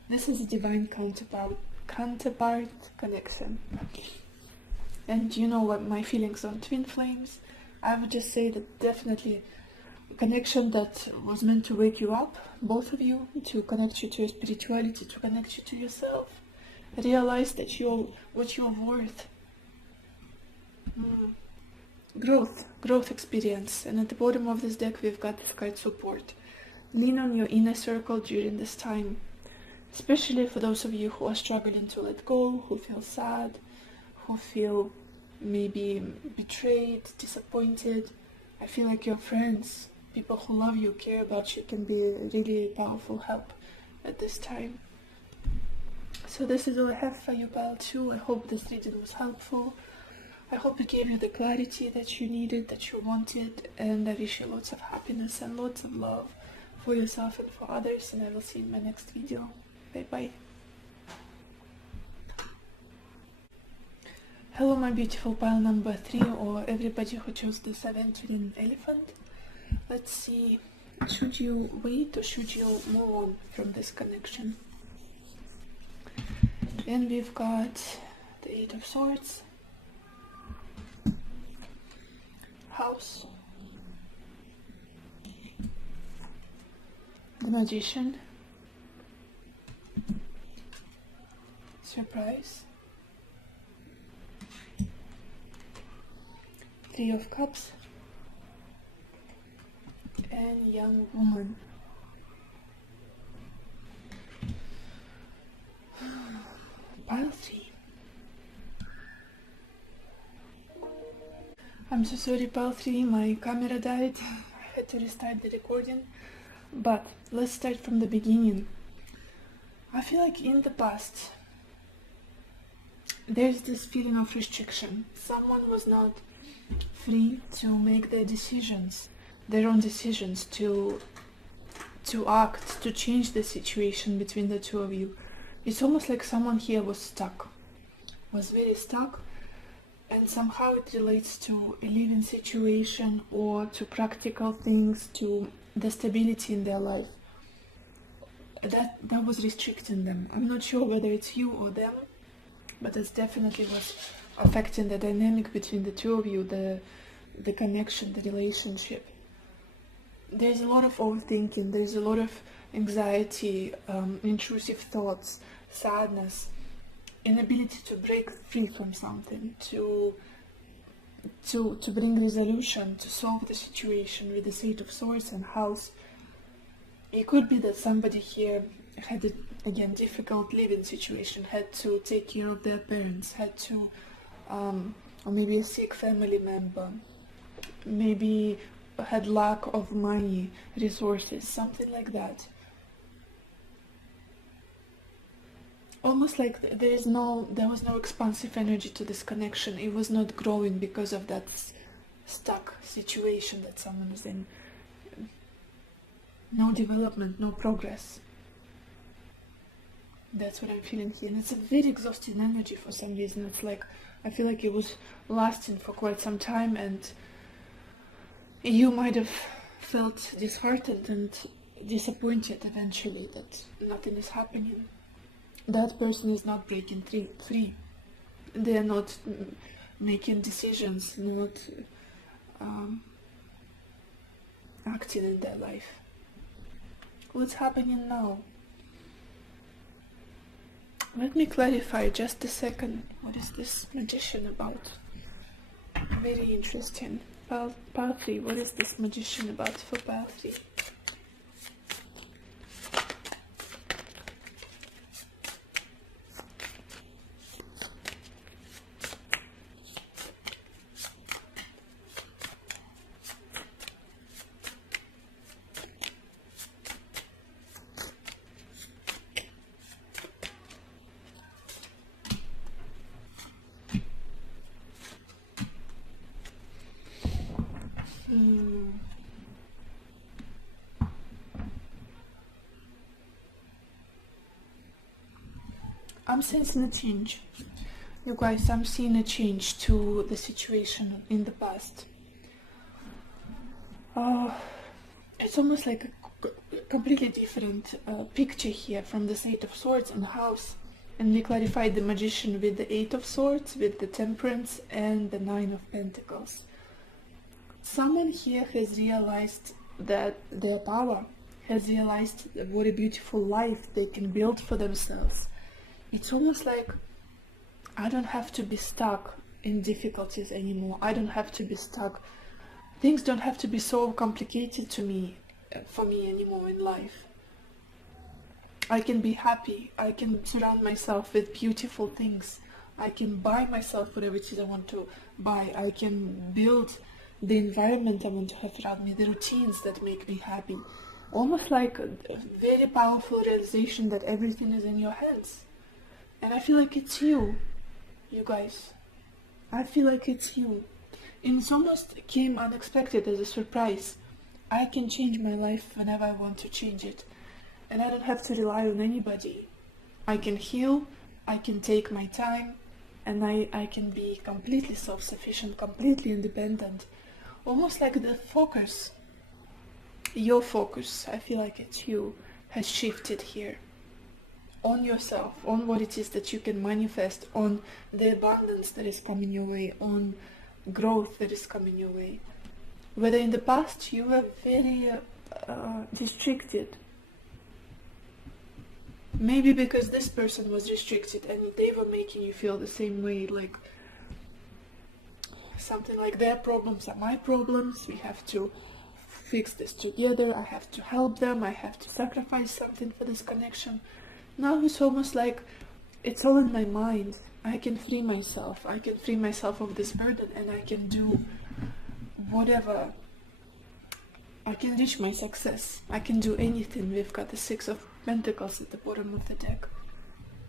This is a divine counterpart. counterpart connection. And you know what my feelings on twin flames. I would just say that definitely a connection that was meant to wake you up, both of you, to connect you to your spirituality, to connect you to yourself. Realize that what you're worth. Growth experience. And at the bottom of this deck we've got this card support. Lean on your inner circle during this time, especially for those of you who are struggling to let go, who feel sad, who feel maybe betrayed, disappointed. I feel like your friends, people who love you, care about you, can be a really powerful help at this time. So this is all I have for you, pile 2. I hope this reading was helpful. I hope it gave you the clarity that you needed, that you wanted, and I wish you lots of happiness and lots of love for yourself and for others, and I will see you in my next video. Bye bye. Hello my beautiful pile number 3, or everybody who chose this event with an elephant. Let's see, should you wait or should you move on from this connection? And we've got the 8 of Swords, House, the Magician, Surprise, 3 of Cups, and Young Woman. Pile 3. I'm so sorry, pile 3, my camera died. I had to restart the recording. But let's start from the beginning. I feel like in the past there's this feeling of restriction. Someone was not free to make their decisions, their own decisions, to act, to change the situation between the two of you. It's almost like someone here was stuck, was very stuck, and somehow it relates to a living situation or to practical things, to the stability in their life. That was restricting them. I'm not sure whether it's you or them, but it definitely was affecting the dynamic between the two of you, the connection, the relationship. There's a lot of overthinking, there's a lot of anxiety, intrusive thoughts, sadness, inability to break free from something, to bring resolution, to solve the situation with the 8 of Swords and House. It could be that somebody here had a, again, difficult living situation, had to take care of their parents, had to, or maybe a sick family member, maybe had lack of money, resources, something like that. Almost like there was no expansive energy to this connection. It was not growing because of that stuck situation that someone is in. No development, no progress. That's what I'm feeling here. And it's a very exhausting energy for some reason. It's like, I feel like it was lasting for quite some time, and you might have felt disheartened and disappointed eventually that nothing is happening. That person is not breaking free. They're not making decisions, not acting in their life. What's happening now? Let me clarify just a second. What is this Magician about? Very interesting. Pile 3, what is this Magician about for pile 3? I'm sensing a change. You guys, I'm seeing a change to the situation in the past. It's almost like a completely different picture here from the 8 of Swords and House. And we clarified the Magician with the Eight of Swords, with the Temperance, and the Nine of Pentacles. Someone here has realized that their power, has realized what a beautiful life they can build for themselves. It's almost like, I don't have to be stuck in difficulties anymore. I don't have to be stuck. Things don't have to be so complicated for me anymore in life. I can be happy. I can surround myself with beautiful things. I can buy myself whatever it is I want to buy. I can build the environment I want to have around me, the routines that make me happy. Almost like a very powerful realization that everything is in your hands. And I feel like it's you guys. I feel like it's you. And it almost came unexpected as a surprise. I can change my life whenever I want to change it. And I don't have to rely on anybody. I can heal, I can take my time, and I can be completely self-sufficient, completely independent. Almost like the focus, your focus, I feel like it's you, has shifted here. On yourself, on what it is that you can manifest, on the abundance that is coming your way, on growth that is coming your way. Whether in the past you were very restricted, maybe because this person was restricted and they were making you feel the same way, like something like their problems are my problems, we have to fix this together, I have to help them, I have to sacrifice something for this connection. Now it's almost like it's all in my mind. I can free myself. I can free myself of this burden, and I can do whatever. I can reach my success. I can do anything. We've got the Six of Pentacles at the bottom of the deck.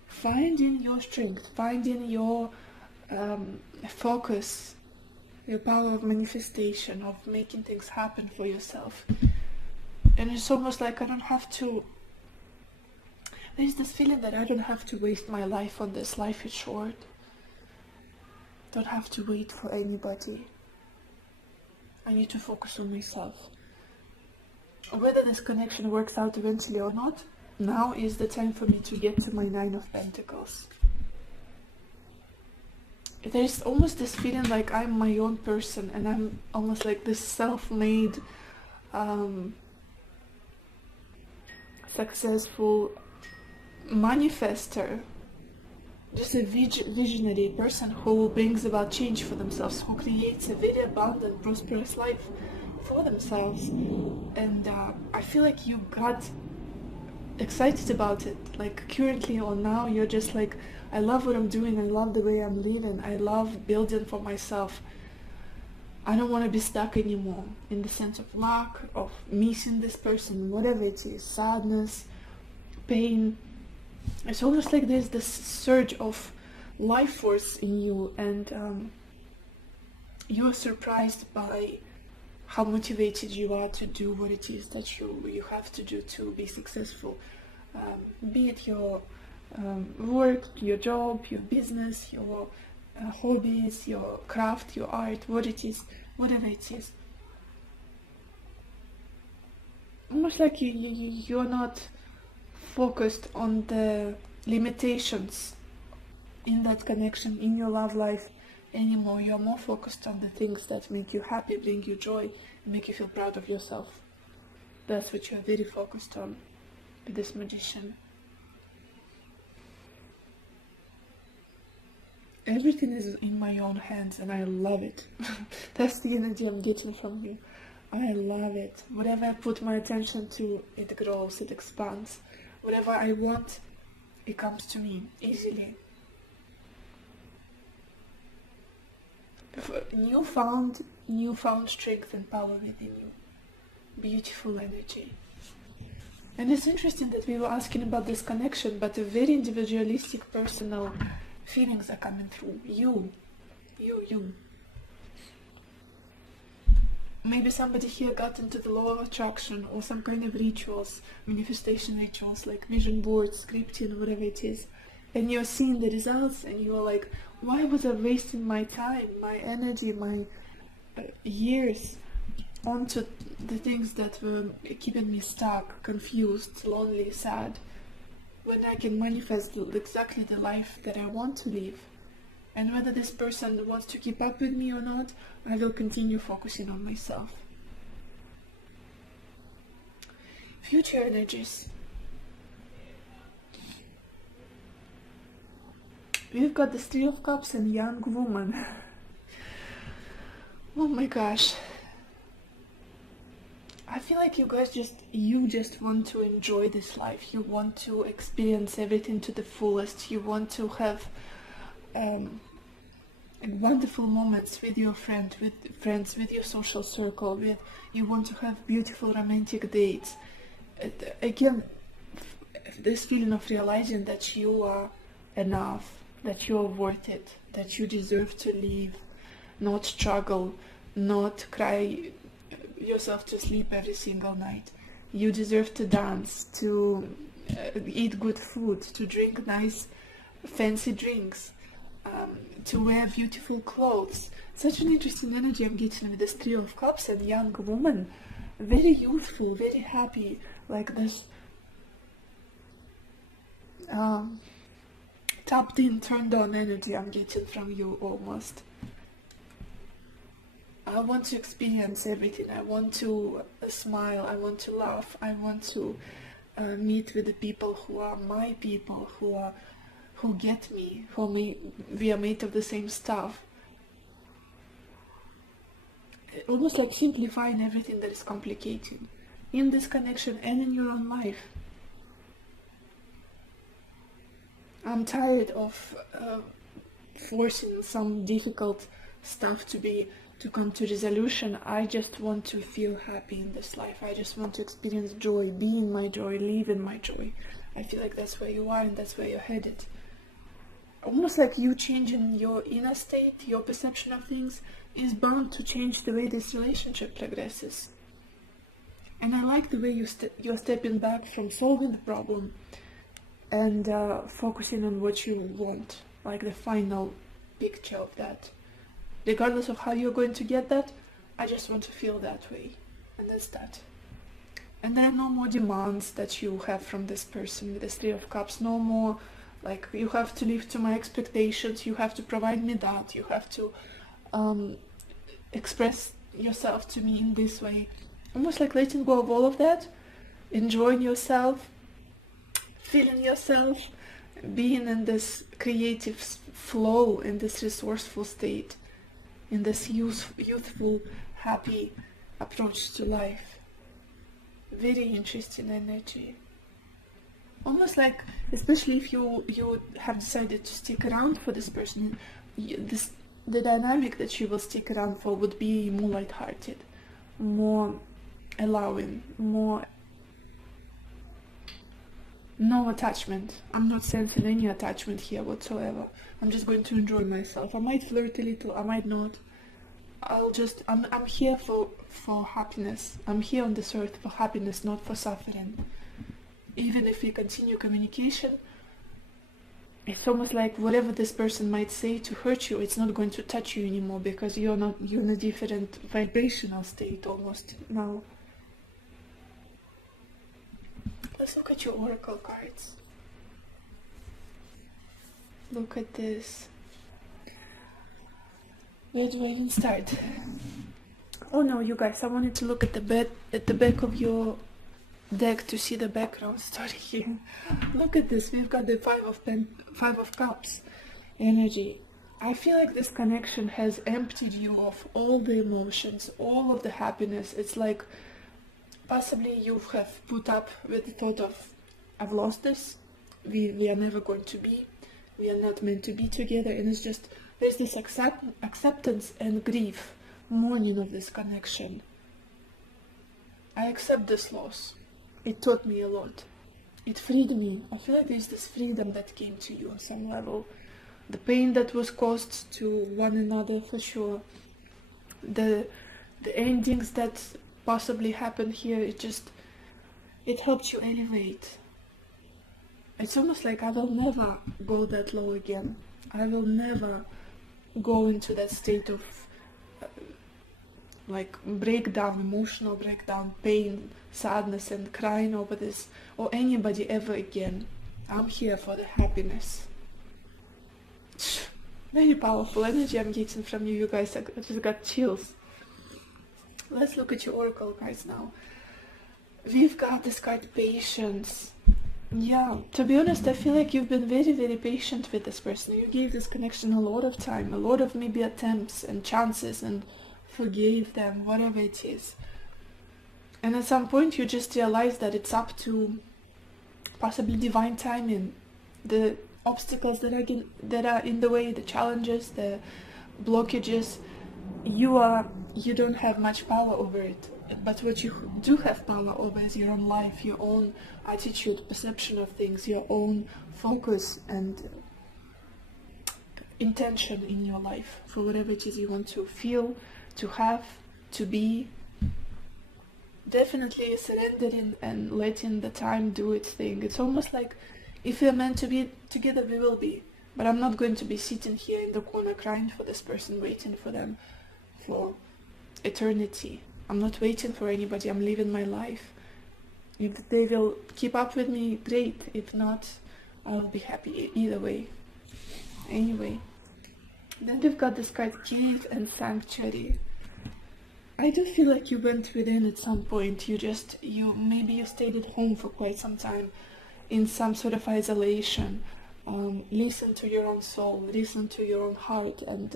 Finding your strength, finding your focus, your power of manifestation, of making things happen for yourself. And it's almost like I don't have to. There's this feeling that I don't have to waste my life on this. Life is short. Don't have to wait for anybody. I need to focus on myself. Whether this connection works out eventually or not, now is the time for me to get to my Nine of Pentacles. There's almost this feeling like I'm my own person, and I'm almost like this self-made, successful manifester, just a visionary person who brings about change for themselves, who creates a very abundant, prosperous life for themselves. And I feel like you got excited about it, like currently or now you're just like, I love what I'm doing, I love the way I'm living, I love building for myself. I don't want to be stuck anymore in the sense of lack, of missing this person, whatever it is, sadness, pain. It's almost like there's this surge of life force in you, and you're surprised by how motivated you are to do what it is that you have to do to be successful. Be it your work, your job, your business, your hobbies, your craft, your art, what it is, whatever it is. Almost like you're not focused on the limitations in that connection, in your love life anymore. You're more focused on the things that make you happy, bring you joy, make you feel proud of yourself. That's what you're very focused on with this Magician. Everything is in my own hands, and I love it. That's the energy I'm getting from you. I love it. Whatever I put my attention to, it grows, it expands. Whatever I want, it comes to me easily. Newfound strength and power within you. Beautiful energy. And it's interesting that we were asking about this connection, but a very individualistic, personal feelings are coming through. You. Maybe somebody here got into the law of attraction or some kind of rituals, manifestation rituals like vision boards, scripting, whatever it is. And you're seeing the results and you're like, why was I wasting my time, my energy, my years onto the things that were keeping me stuck, confused, lonely, sad? when I can manifest exactly the life that I want to live. And whether this person wants to keep up with me or not, I will continue focusing on myself. Future energies. We've got the Three of Cups and young woman. Oh my gosh. I feel like you guys just want to enjoy this life. You want to experience everything to the fullest. You want to have wonderful moments with your friends, with your social circle. You want to have beautiful romantic dates. Again, this feeling of realizing that you are enough, that you are worth it, that you deserve to live, not struggle, not cry yourself to sleep every single night. You deserve to dance, to eat good food, to drink nice fancy drinks, to wear beautiful clothes. Such an interesting energy I'm getting with this Three of Cups and young woman. Very youthful, very happy, like this tapped in, turned on energy I'm getting from you almost. I want to experience everything. I want to smile. I want to laugh. I want to meet with the people who are my people, who get me, we are made of the same stuff. Almost like simplifying everything that is complicated in this connection and in your own life. I'm tired of forcing some difficult stuff to come to resolution. I just want to feel happy in this life. I just want to experience joy, be in my joy, live in my joy. I feel like that's where you are and that's where you're headed. Almost like you changing your inner state, your perception of things is bound to change the way this relationship progresses. And I like the way you're stepping back from solving the problem and focusing on what you want, like the final picture of that. Regardless of how you're going to get that, I just want to feel that way, and that's that. And there are no more demands that you have from this person with the Three of Cups. No more like, you have to live to my expectations, you have to provide me that, you have to express yourself to me in this way. Almost like letting go of all of that, enjoying yourself, feeling yourself, being in this creative flow, in this resourceful state, in this youthful, happy approach to life. Very interesting energy. Almost like, especially if you have decided to stick around for this person, the dynamic that you will stick around for would be more lighthearted, more allowing, more no attachment. I'm not sensing any attachment here whatsoever. I'm just going to enjoy myself. I might flirt a little, I might not. I'm here for happiness. I'm here on this earth for happiness, not for suffering. Even if we continue communication, it's almost like whatever this person might say to hurt you, it's not going to touch you anymore, because you're in a different vibrational state almost now. Let's look at your oracle cards. Look at this. Where do I even start? Oh no, you guys, I wanted to look at the back of your deck to see the background story here. Look at this. We've got the Five of Cups energy. I feel like this connection has emptied you of all the emotions, all of the happiness. It's like possibly you have put up with the thought of, I've lost this, we are never going to be, we are not meant to be together, and it's just, there's this acceptance and grief, mourning of this connection. I accept this loss. It taught me a lot. It freed me. I feel like there's this freedom that came to you on some level. The pain that was caused to one another, for sure. The endings that possibly happened here, it helped you elevate. It's almost like I will never go that low again. I will never go into that state of like breakdown, emotional breakdown, pain, sadness, and crying over this, or anybody ever again. I'm here for the happiness. Very powerful energy I'm getting from you guys. I just got chills. Let's look at your oracle cards now. We've got this card, patience. Yeah, to be honest, I feel like you've been very, very patient with this person. You gave this connection a lot of time, a lot of maybe attempts and chances, and forgave them, whatever it is. And at some point you just realize that it's up to possibly divine timing. The obstacles that are in the way, the challenges, the blockages, you don't have much power over it. But what you do have power over is your own life, your own attitude, perception of things, your own focus and intention in your life for whatever it is you want to feel, to have, to be. Definitely surrendering and letting the time do its thing. It's almost like if we're meant to be together, we will be. But I'm not going to be sitting here in the corner crying for this person, waiting for them for eternity. I'm not waiting for anybody. I'm living my life. If they will keep up with me, great. If not, I'll be happy either way. Anyway, then we've got this card, cave and sanctuary. I do feel like you went within at some point. Maybe you stayed at home for quite some time in some sort of isolation. Listen to your own soul, listen to your own heart, and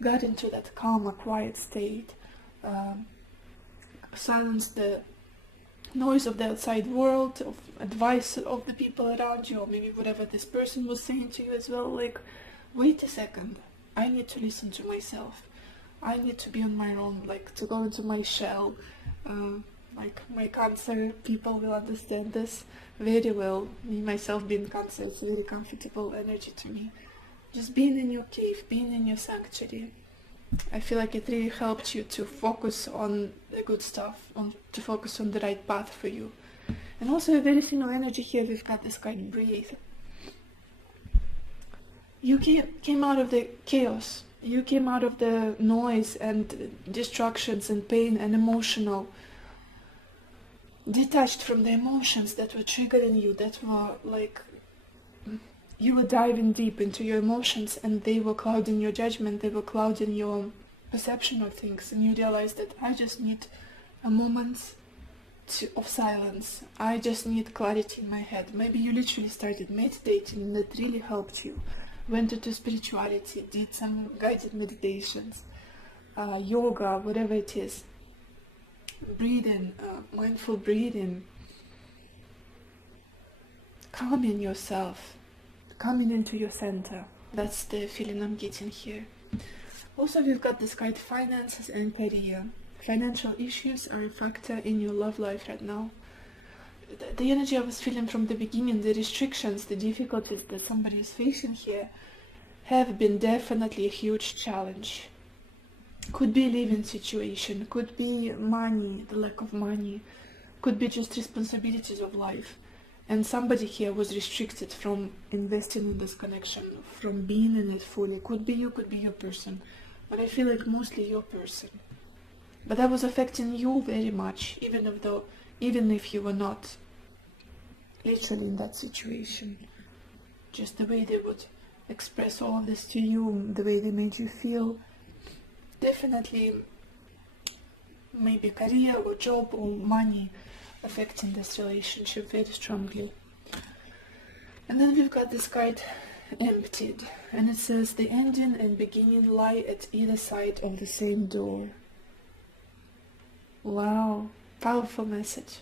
got into that calm, a quiet state. Silence the noise of the outside world, of advice of the people around you, or maybe whatever this person was saying to you as well. Like, wait a second, I need to listen to myself. I need to be on my own, like to go into my shell. Like my Cancer people will understand this very well. Me myself being Cancer, it's a very comfortable energy to me. Just being in your cave, being in your sanctuary. I feel like it really helped you to focus on the good stuff, to focus on the right path for you. And also a very thin energy here, we've got this kind of breathe. You came out of the chaos. You came out of the noise and distractions and pain and emotional, detached from the emotions that were triggering you, that were like, you were diving deep into your emotions and they were clouding your judgment, they were clouding your perception of things, and you realized that I just need a moment of silence. I just need clarity in my head. Maybe you literally started meditating and that really helped you. Went into spirituality, did some guided meditations, yoga, whatever it is, breathing, mindful breathing, calming yourself, coming into your center. That's the feeling I'm getting here. Also, we've got this card, finances and career. Financial issues are a factor in your love life right now. The energy I was feeling from the beginning, the restrictions, the difficulties that somebody is facing here have been definitely a huge challenge. Could be a living situation, could be money, the lack of money, could be just responsibilities of life. And somebody here was restricted from investing in this connection, from being in it fully. Could be you, could be your person. But I feel like mostly your person. But that was affecting you very much, even if you were not literally in that situation. Just the way they would express all of this to you, the way they made you feel. Definitely maybe career or job or money affecting this relationship very strongly. And then we've got this card, emptied, and it says the ending and beginning lie at either side of the same door. Wow, powerful message.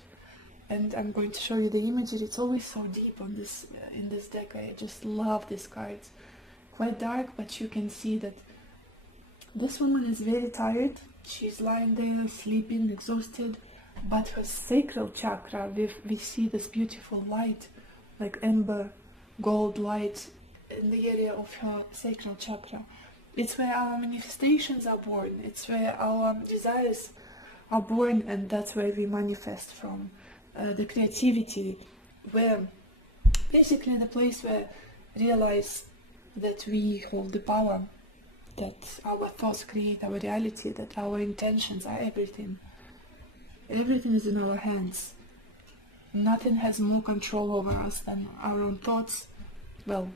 And I'm going to show you the imagery. It's always so deep on this in this deck. I just love these cards. Quite dark, but you can see that this woman is very tired. She's lying there, sleeping, exhausted, but her sacral chakra, we see this beautiful light, like amber gold light in the area of her sacral chakra. It's where our manifestations are born. It's where our desires are born, and that's where we manifest from. The creativity, where basically the place where we realize that we hold the power, that our thoughts create our reality, that our intentions are everything. Everything is in our hands. Nothing has more control over us than our own thoughts. Well,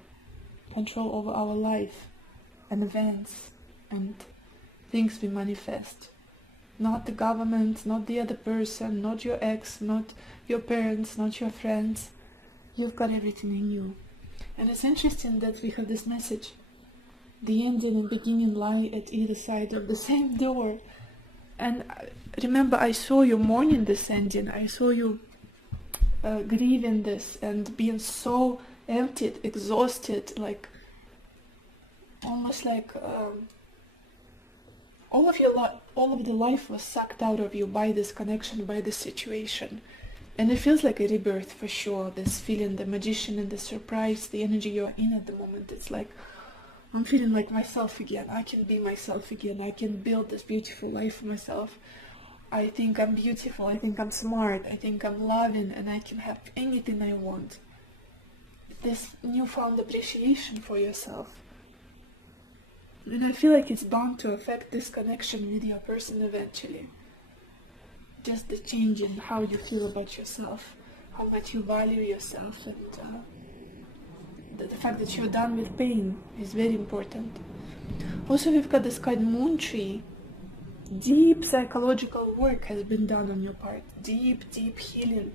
control over our life and events and things we manifest. Not the government, not the other person, not your ex, not your parents, not your friends. You've got everything in you. And it's interesting that we have this message. The ending and beginning lie at either side of the same door. And remember, I saw you mourning this ending. I saw you grieving this and being so emptied, exhausted, like almost like all of the life was sucked out of you by this connection, by this situation. And it feels like a rebirth for sure, this feeling, the magician and the surprise, the energy you're in at the moment. It's like, I'm feeling like myself again. I can be myself again. I can build this beautiful life for myself. I think I'm beautiful. I think I'm smart. I think I'm loving, and I can have anything I want. This newfound appreciation for yourself. And I feel like it's bound to affect this connection with your person eventually. Just the change in how you feel about yourself, how much you value yourself, and the fact that you're done with pain is very important. Also, we've got this kind of moon tree. Deep psychological work has been done on your part. Deep, deep healing.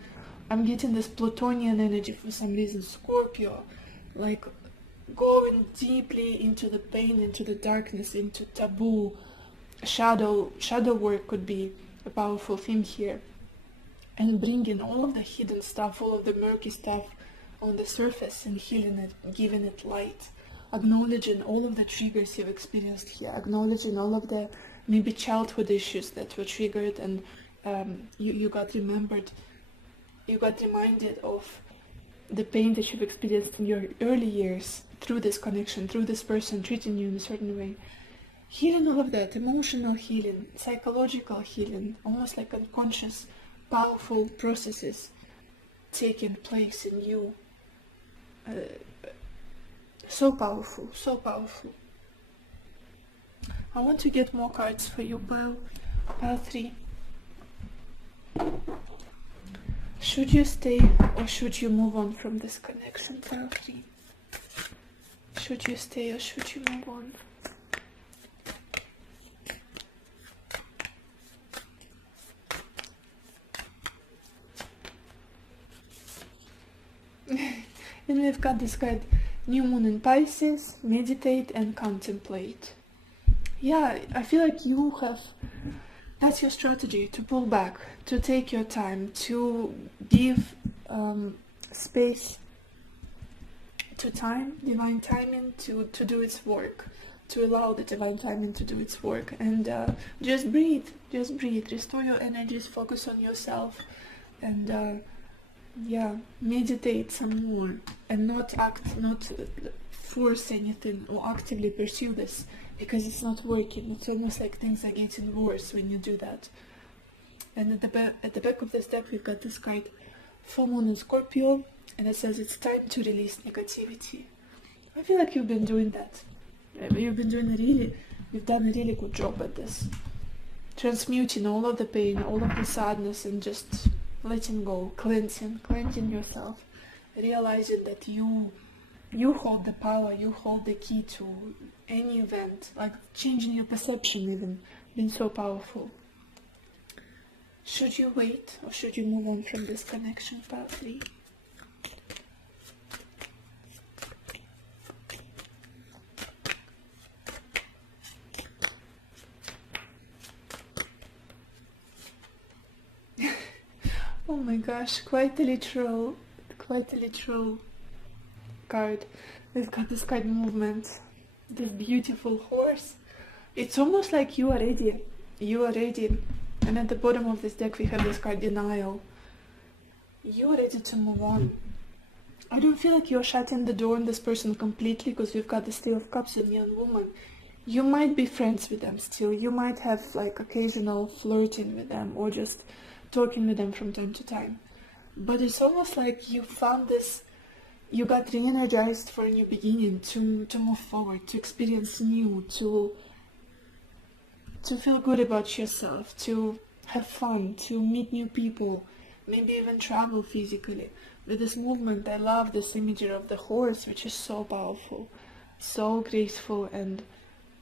I'm getting this Plutonian energy for some reason. Scorpio. Like going deeply into the pain, into the darkness, into taboo. Shadow work could be a powerful theme here. And bringing all of the hidden stuff, all of the murky stuff on the surface and healing it, giving it light. Acknowledging all of the triggers you've experienced here. Acknowledging all of the maybe childhood issues that were triggered, and you got remembered. You got reminded of the pain that you've experienced in your early years through this connection, through this person treating you in a certain way. Healing all of that, emotional healing, psychological healing, almost like unconscious, powerful processes taking place in you. So powerful, so powerful. I want to get more cards for you, pile 3. Should you stay or should you move on from this connection, pile 3? Should you stay or should you move on? And we've got this card, New Moon in Pisces, meditate and contemplate. Yeah, I feel like you have, that's your strategy, to pull back, to take your time, to give space to time, divine timing to do its work, to allow the divine timing to do its work, and just breathe, restore your energies, focus on yourself, and meditate some more, and not force anything or actively pursue this, because it's not working. It's almost like things are getting worse when you do that. And at the back of this deck we've got this card, Full Moon in Scorpio, and it says it's time to release negativity. I feel like you've been doing that. You've done a really good job at this. Transmuting all of the pain, all of the sadness, and just letting go, cleansing yourself, realizing that you hold the power, you hold the key to any event, like changing your perception even, been so powerful. Should you wait or should you move on from this connection, pile 3? Oh my gosh, quite a literal card. We've got this card movement, this beautiful horse. It's almost like you are ready. And at the bottom of this deck we have this card, denial. You are ready to move on. I don't feel like you're shutting the door on this person completely, because we've got the Stay of Cups and young woman. You might be friends with them still. You might have like occasional flirting with them, or just talking with them from time to time. But it's almost like you found this, you got re-energized for a new beginning, to move forward, to experience new, to feel good about yourself, to have fun, to meet new people, maybe even travel physically. With this movement, I love this imagery of the horse, which is so powerful, so graceful, and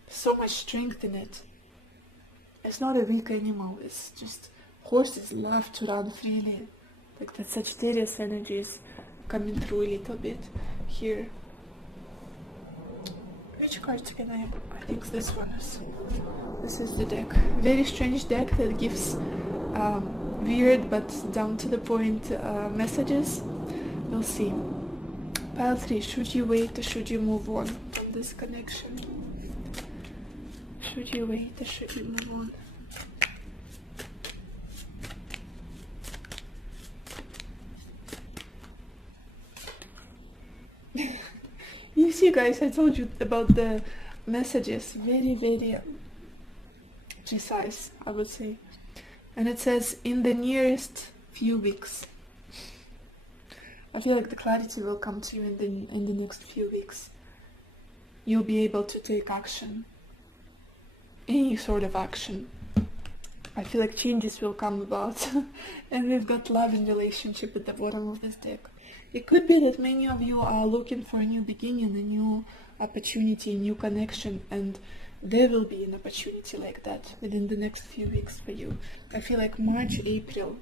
so much strength in it. It's not a weak animal, it's just horses love to run freely. Like that Sagittarius energy is coming through a little bit here. Which cards can I think this one is. This is the deck. Very strange deck that gives weird but down to the point messages. We'll see. Pile 3, should you wait or should you move on from this connection? Should you wait or should you move on? You see, guys, I told you about the messages. Very, very precise, I would say. And it says, in the nearest few weeks. I feel like the clarity will come to you in the next few weeks. You'll be able to take action. Any sort of action. I feel like changes will come about. And we've got love and relationship at the bottom of this deck. It could be that many of you are looking for a new beginning, a new opportunity, a new connection, and there will be an opportunity like that within the next few weeks for you. I feel like March, April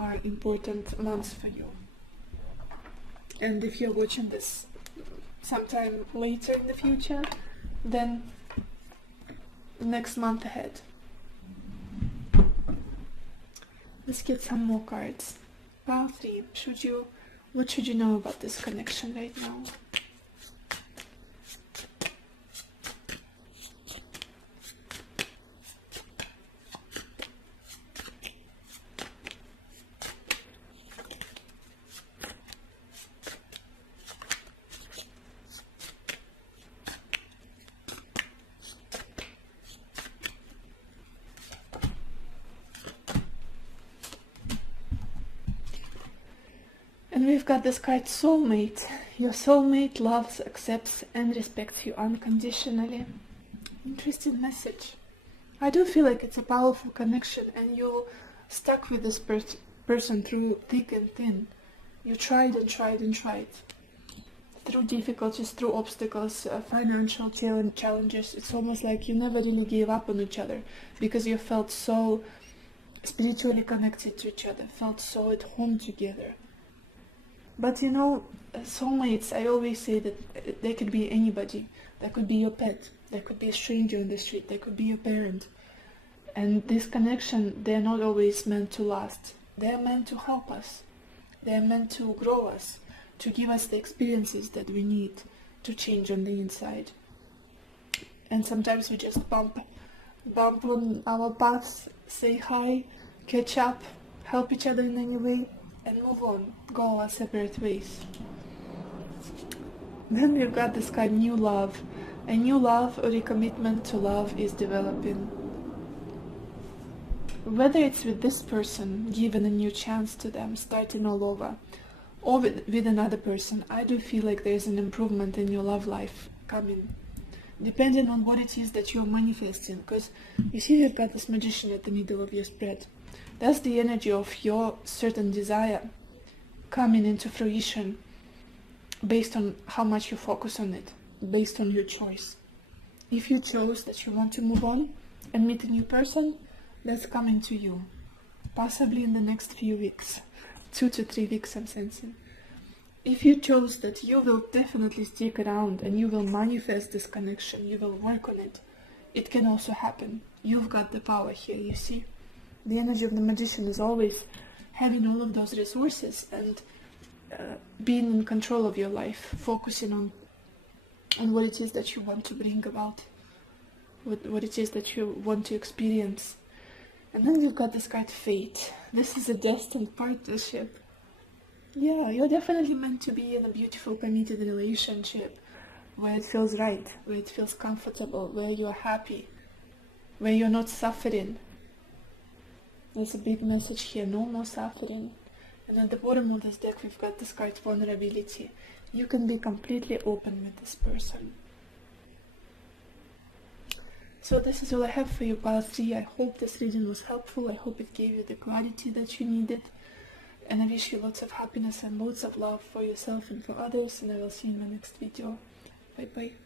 are important months for you. And if you're watching this sometime later in the future, then next month ahead. Let's get some more cards. Pile 3, what should you know about this connection right now? And we've got this card, soulmate. Your soulmate loves, accepts, and respects you unconditionally. Interesting message. I do feel like it's a powerful connection, and you're stuck with this person through thick and thin. You tried and tried and tried. Through difficulties, through obstacles, financial challenges. It's almost like you never really gave up on each other because you felt so spiritually connected to each other, felt so at home together. But you know, soulmates, I always say that they could be anybody. That could be your pet, that could be a stranger on the street, that could be your parent. And this connection, they're not always meant to last. They're meant to help us. They're meant to grow us, to give us the experiences that we need to change on the inside. And sometimes we just bump on our paths, say hi, catch up, help each other in any way, and move on, go our separate ways. Then we've got this card, new love. A new love or a commitment to love is developing. Whether it's with this person, given a new chance to them, starting all over, or with another person, I do feel like there's an improvement in your love life coming, depending on what it is that you're manifesting. Because you see, you've got this magician at the middle of your spread. That's the energy of your certain desire coming into fruition based on how much you focus on it, based on your choice. If you chose that you want to move on and meet a new person, that's coming to you, possibly in the next few weeks, 2 to 3 weeks I'm sensing. If you chose that you will definitely stick around and you will manifest this connection, you will work on it, it can also happen. You've got the power here, you see? The energy of the magician is always having all of those resources and being in control of your life, focusing on what it is that you want to bring about, what it is that you want to experience. And then you've got this card, fate. This is a destined partnership. Yeah, you're definitely meant to be in a beautiful, committed relationship where it feels right, where it feels comfortable, where you're happy, where you're not suffering. There's a big message here, no more suffering. And at the bottom of this deck, we've got this card, vulnerability. You can be completely open with this person. So this is all I have for you, pile 3. I hope this reading was helpful. I hope it gave you the clarity that you needed. And I wish you lots of happiness and lots of love for yourself and for others, and I will see you in my next video. Bye bye.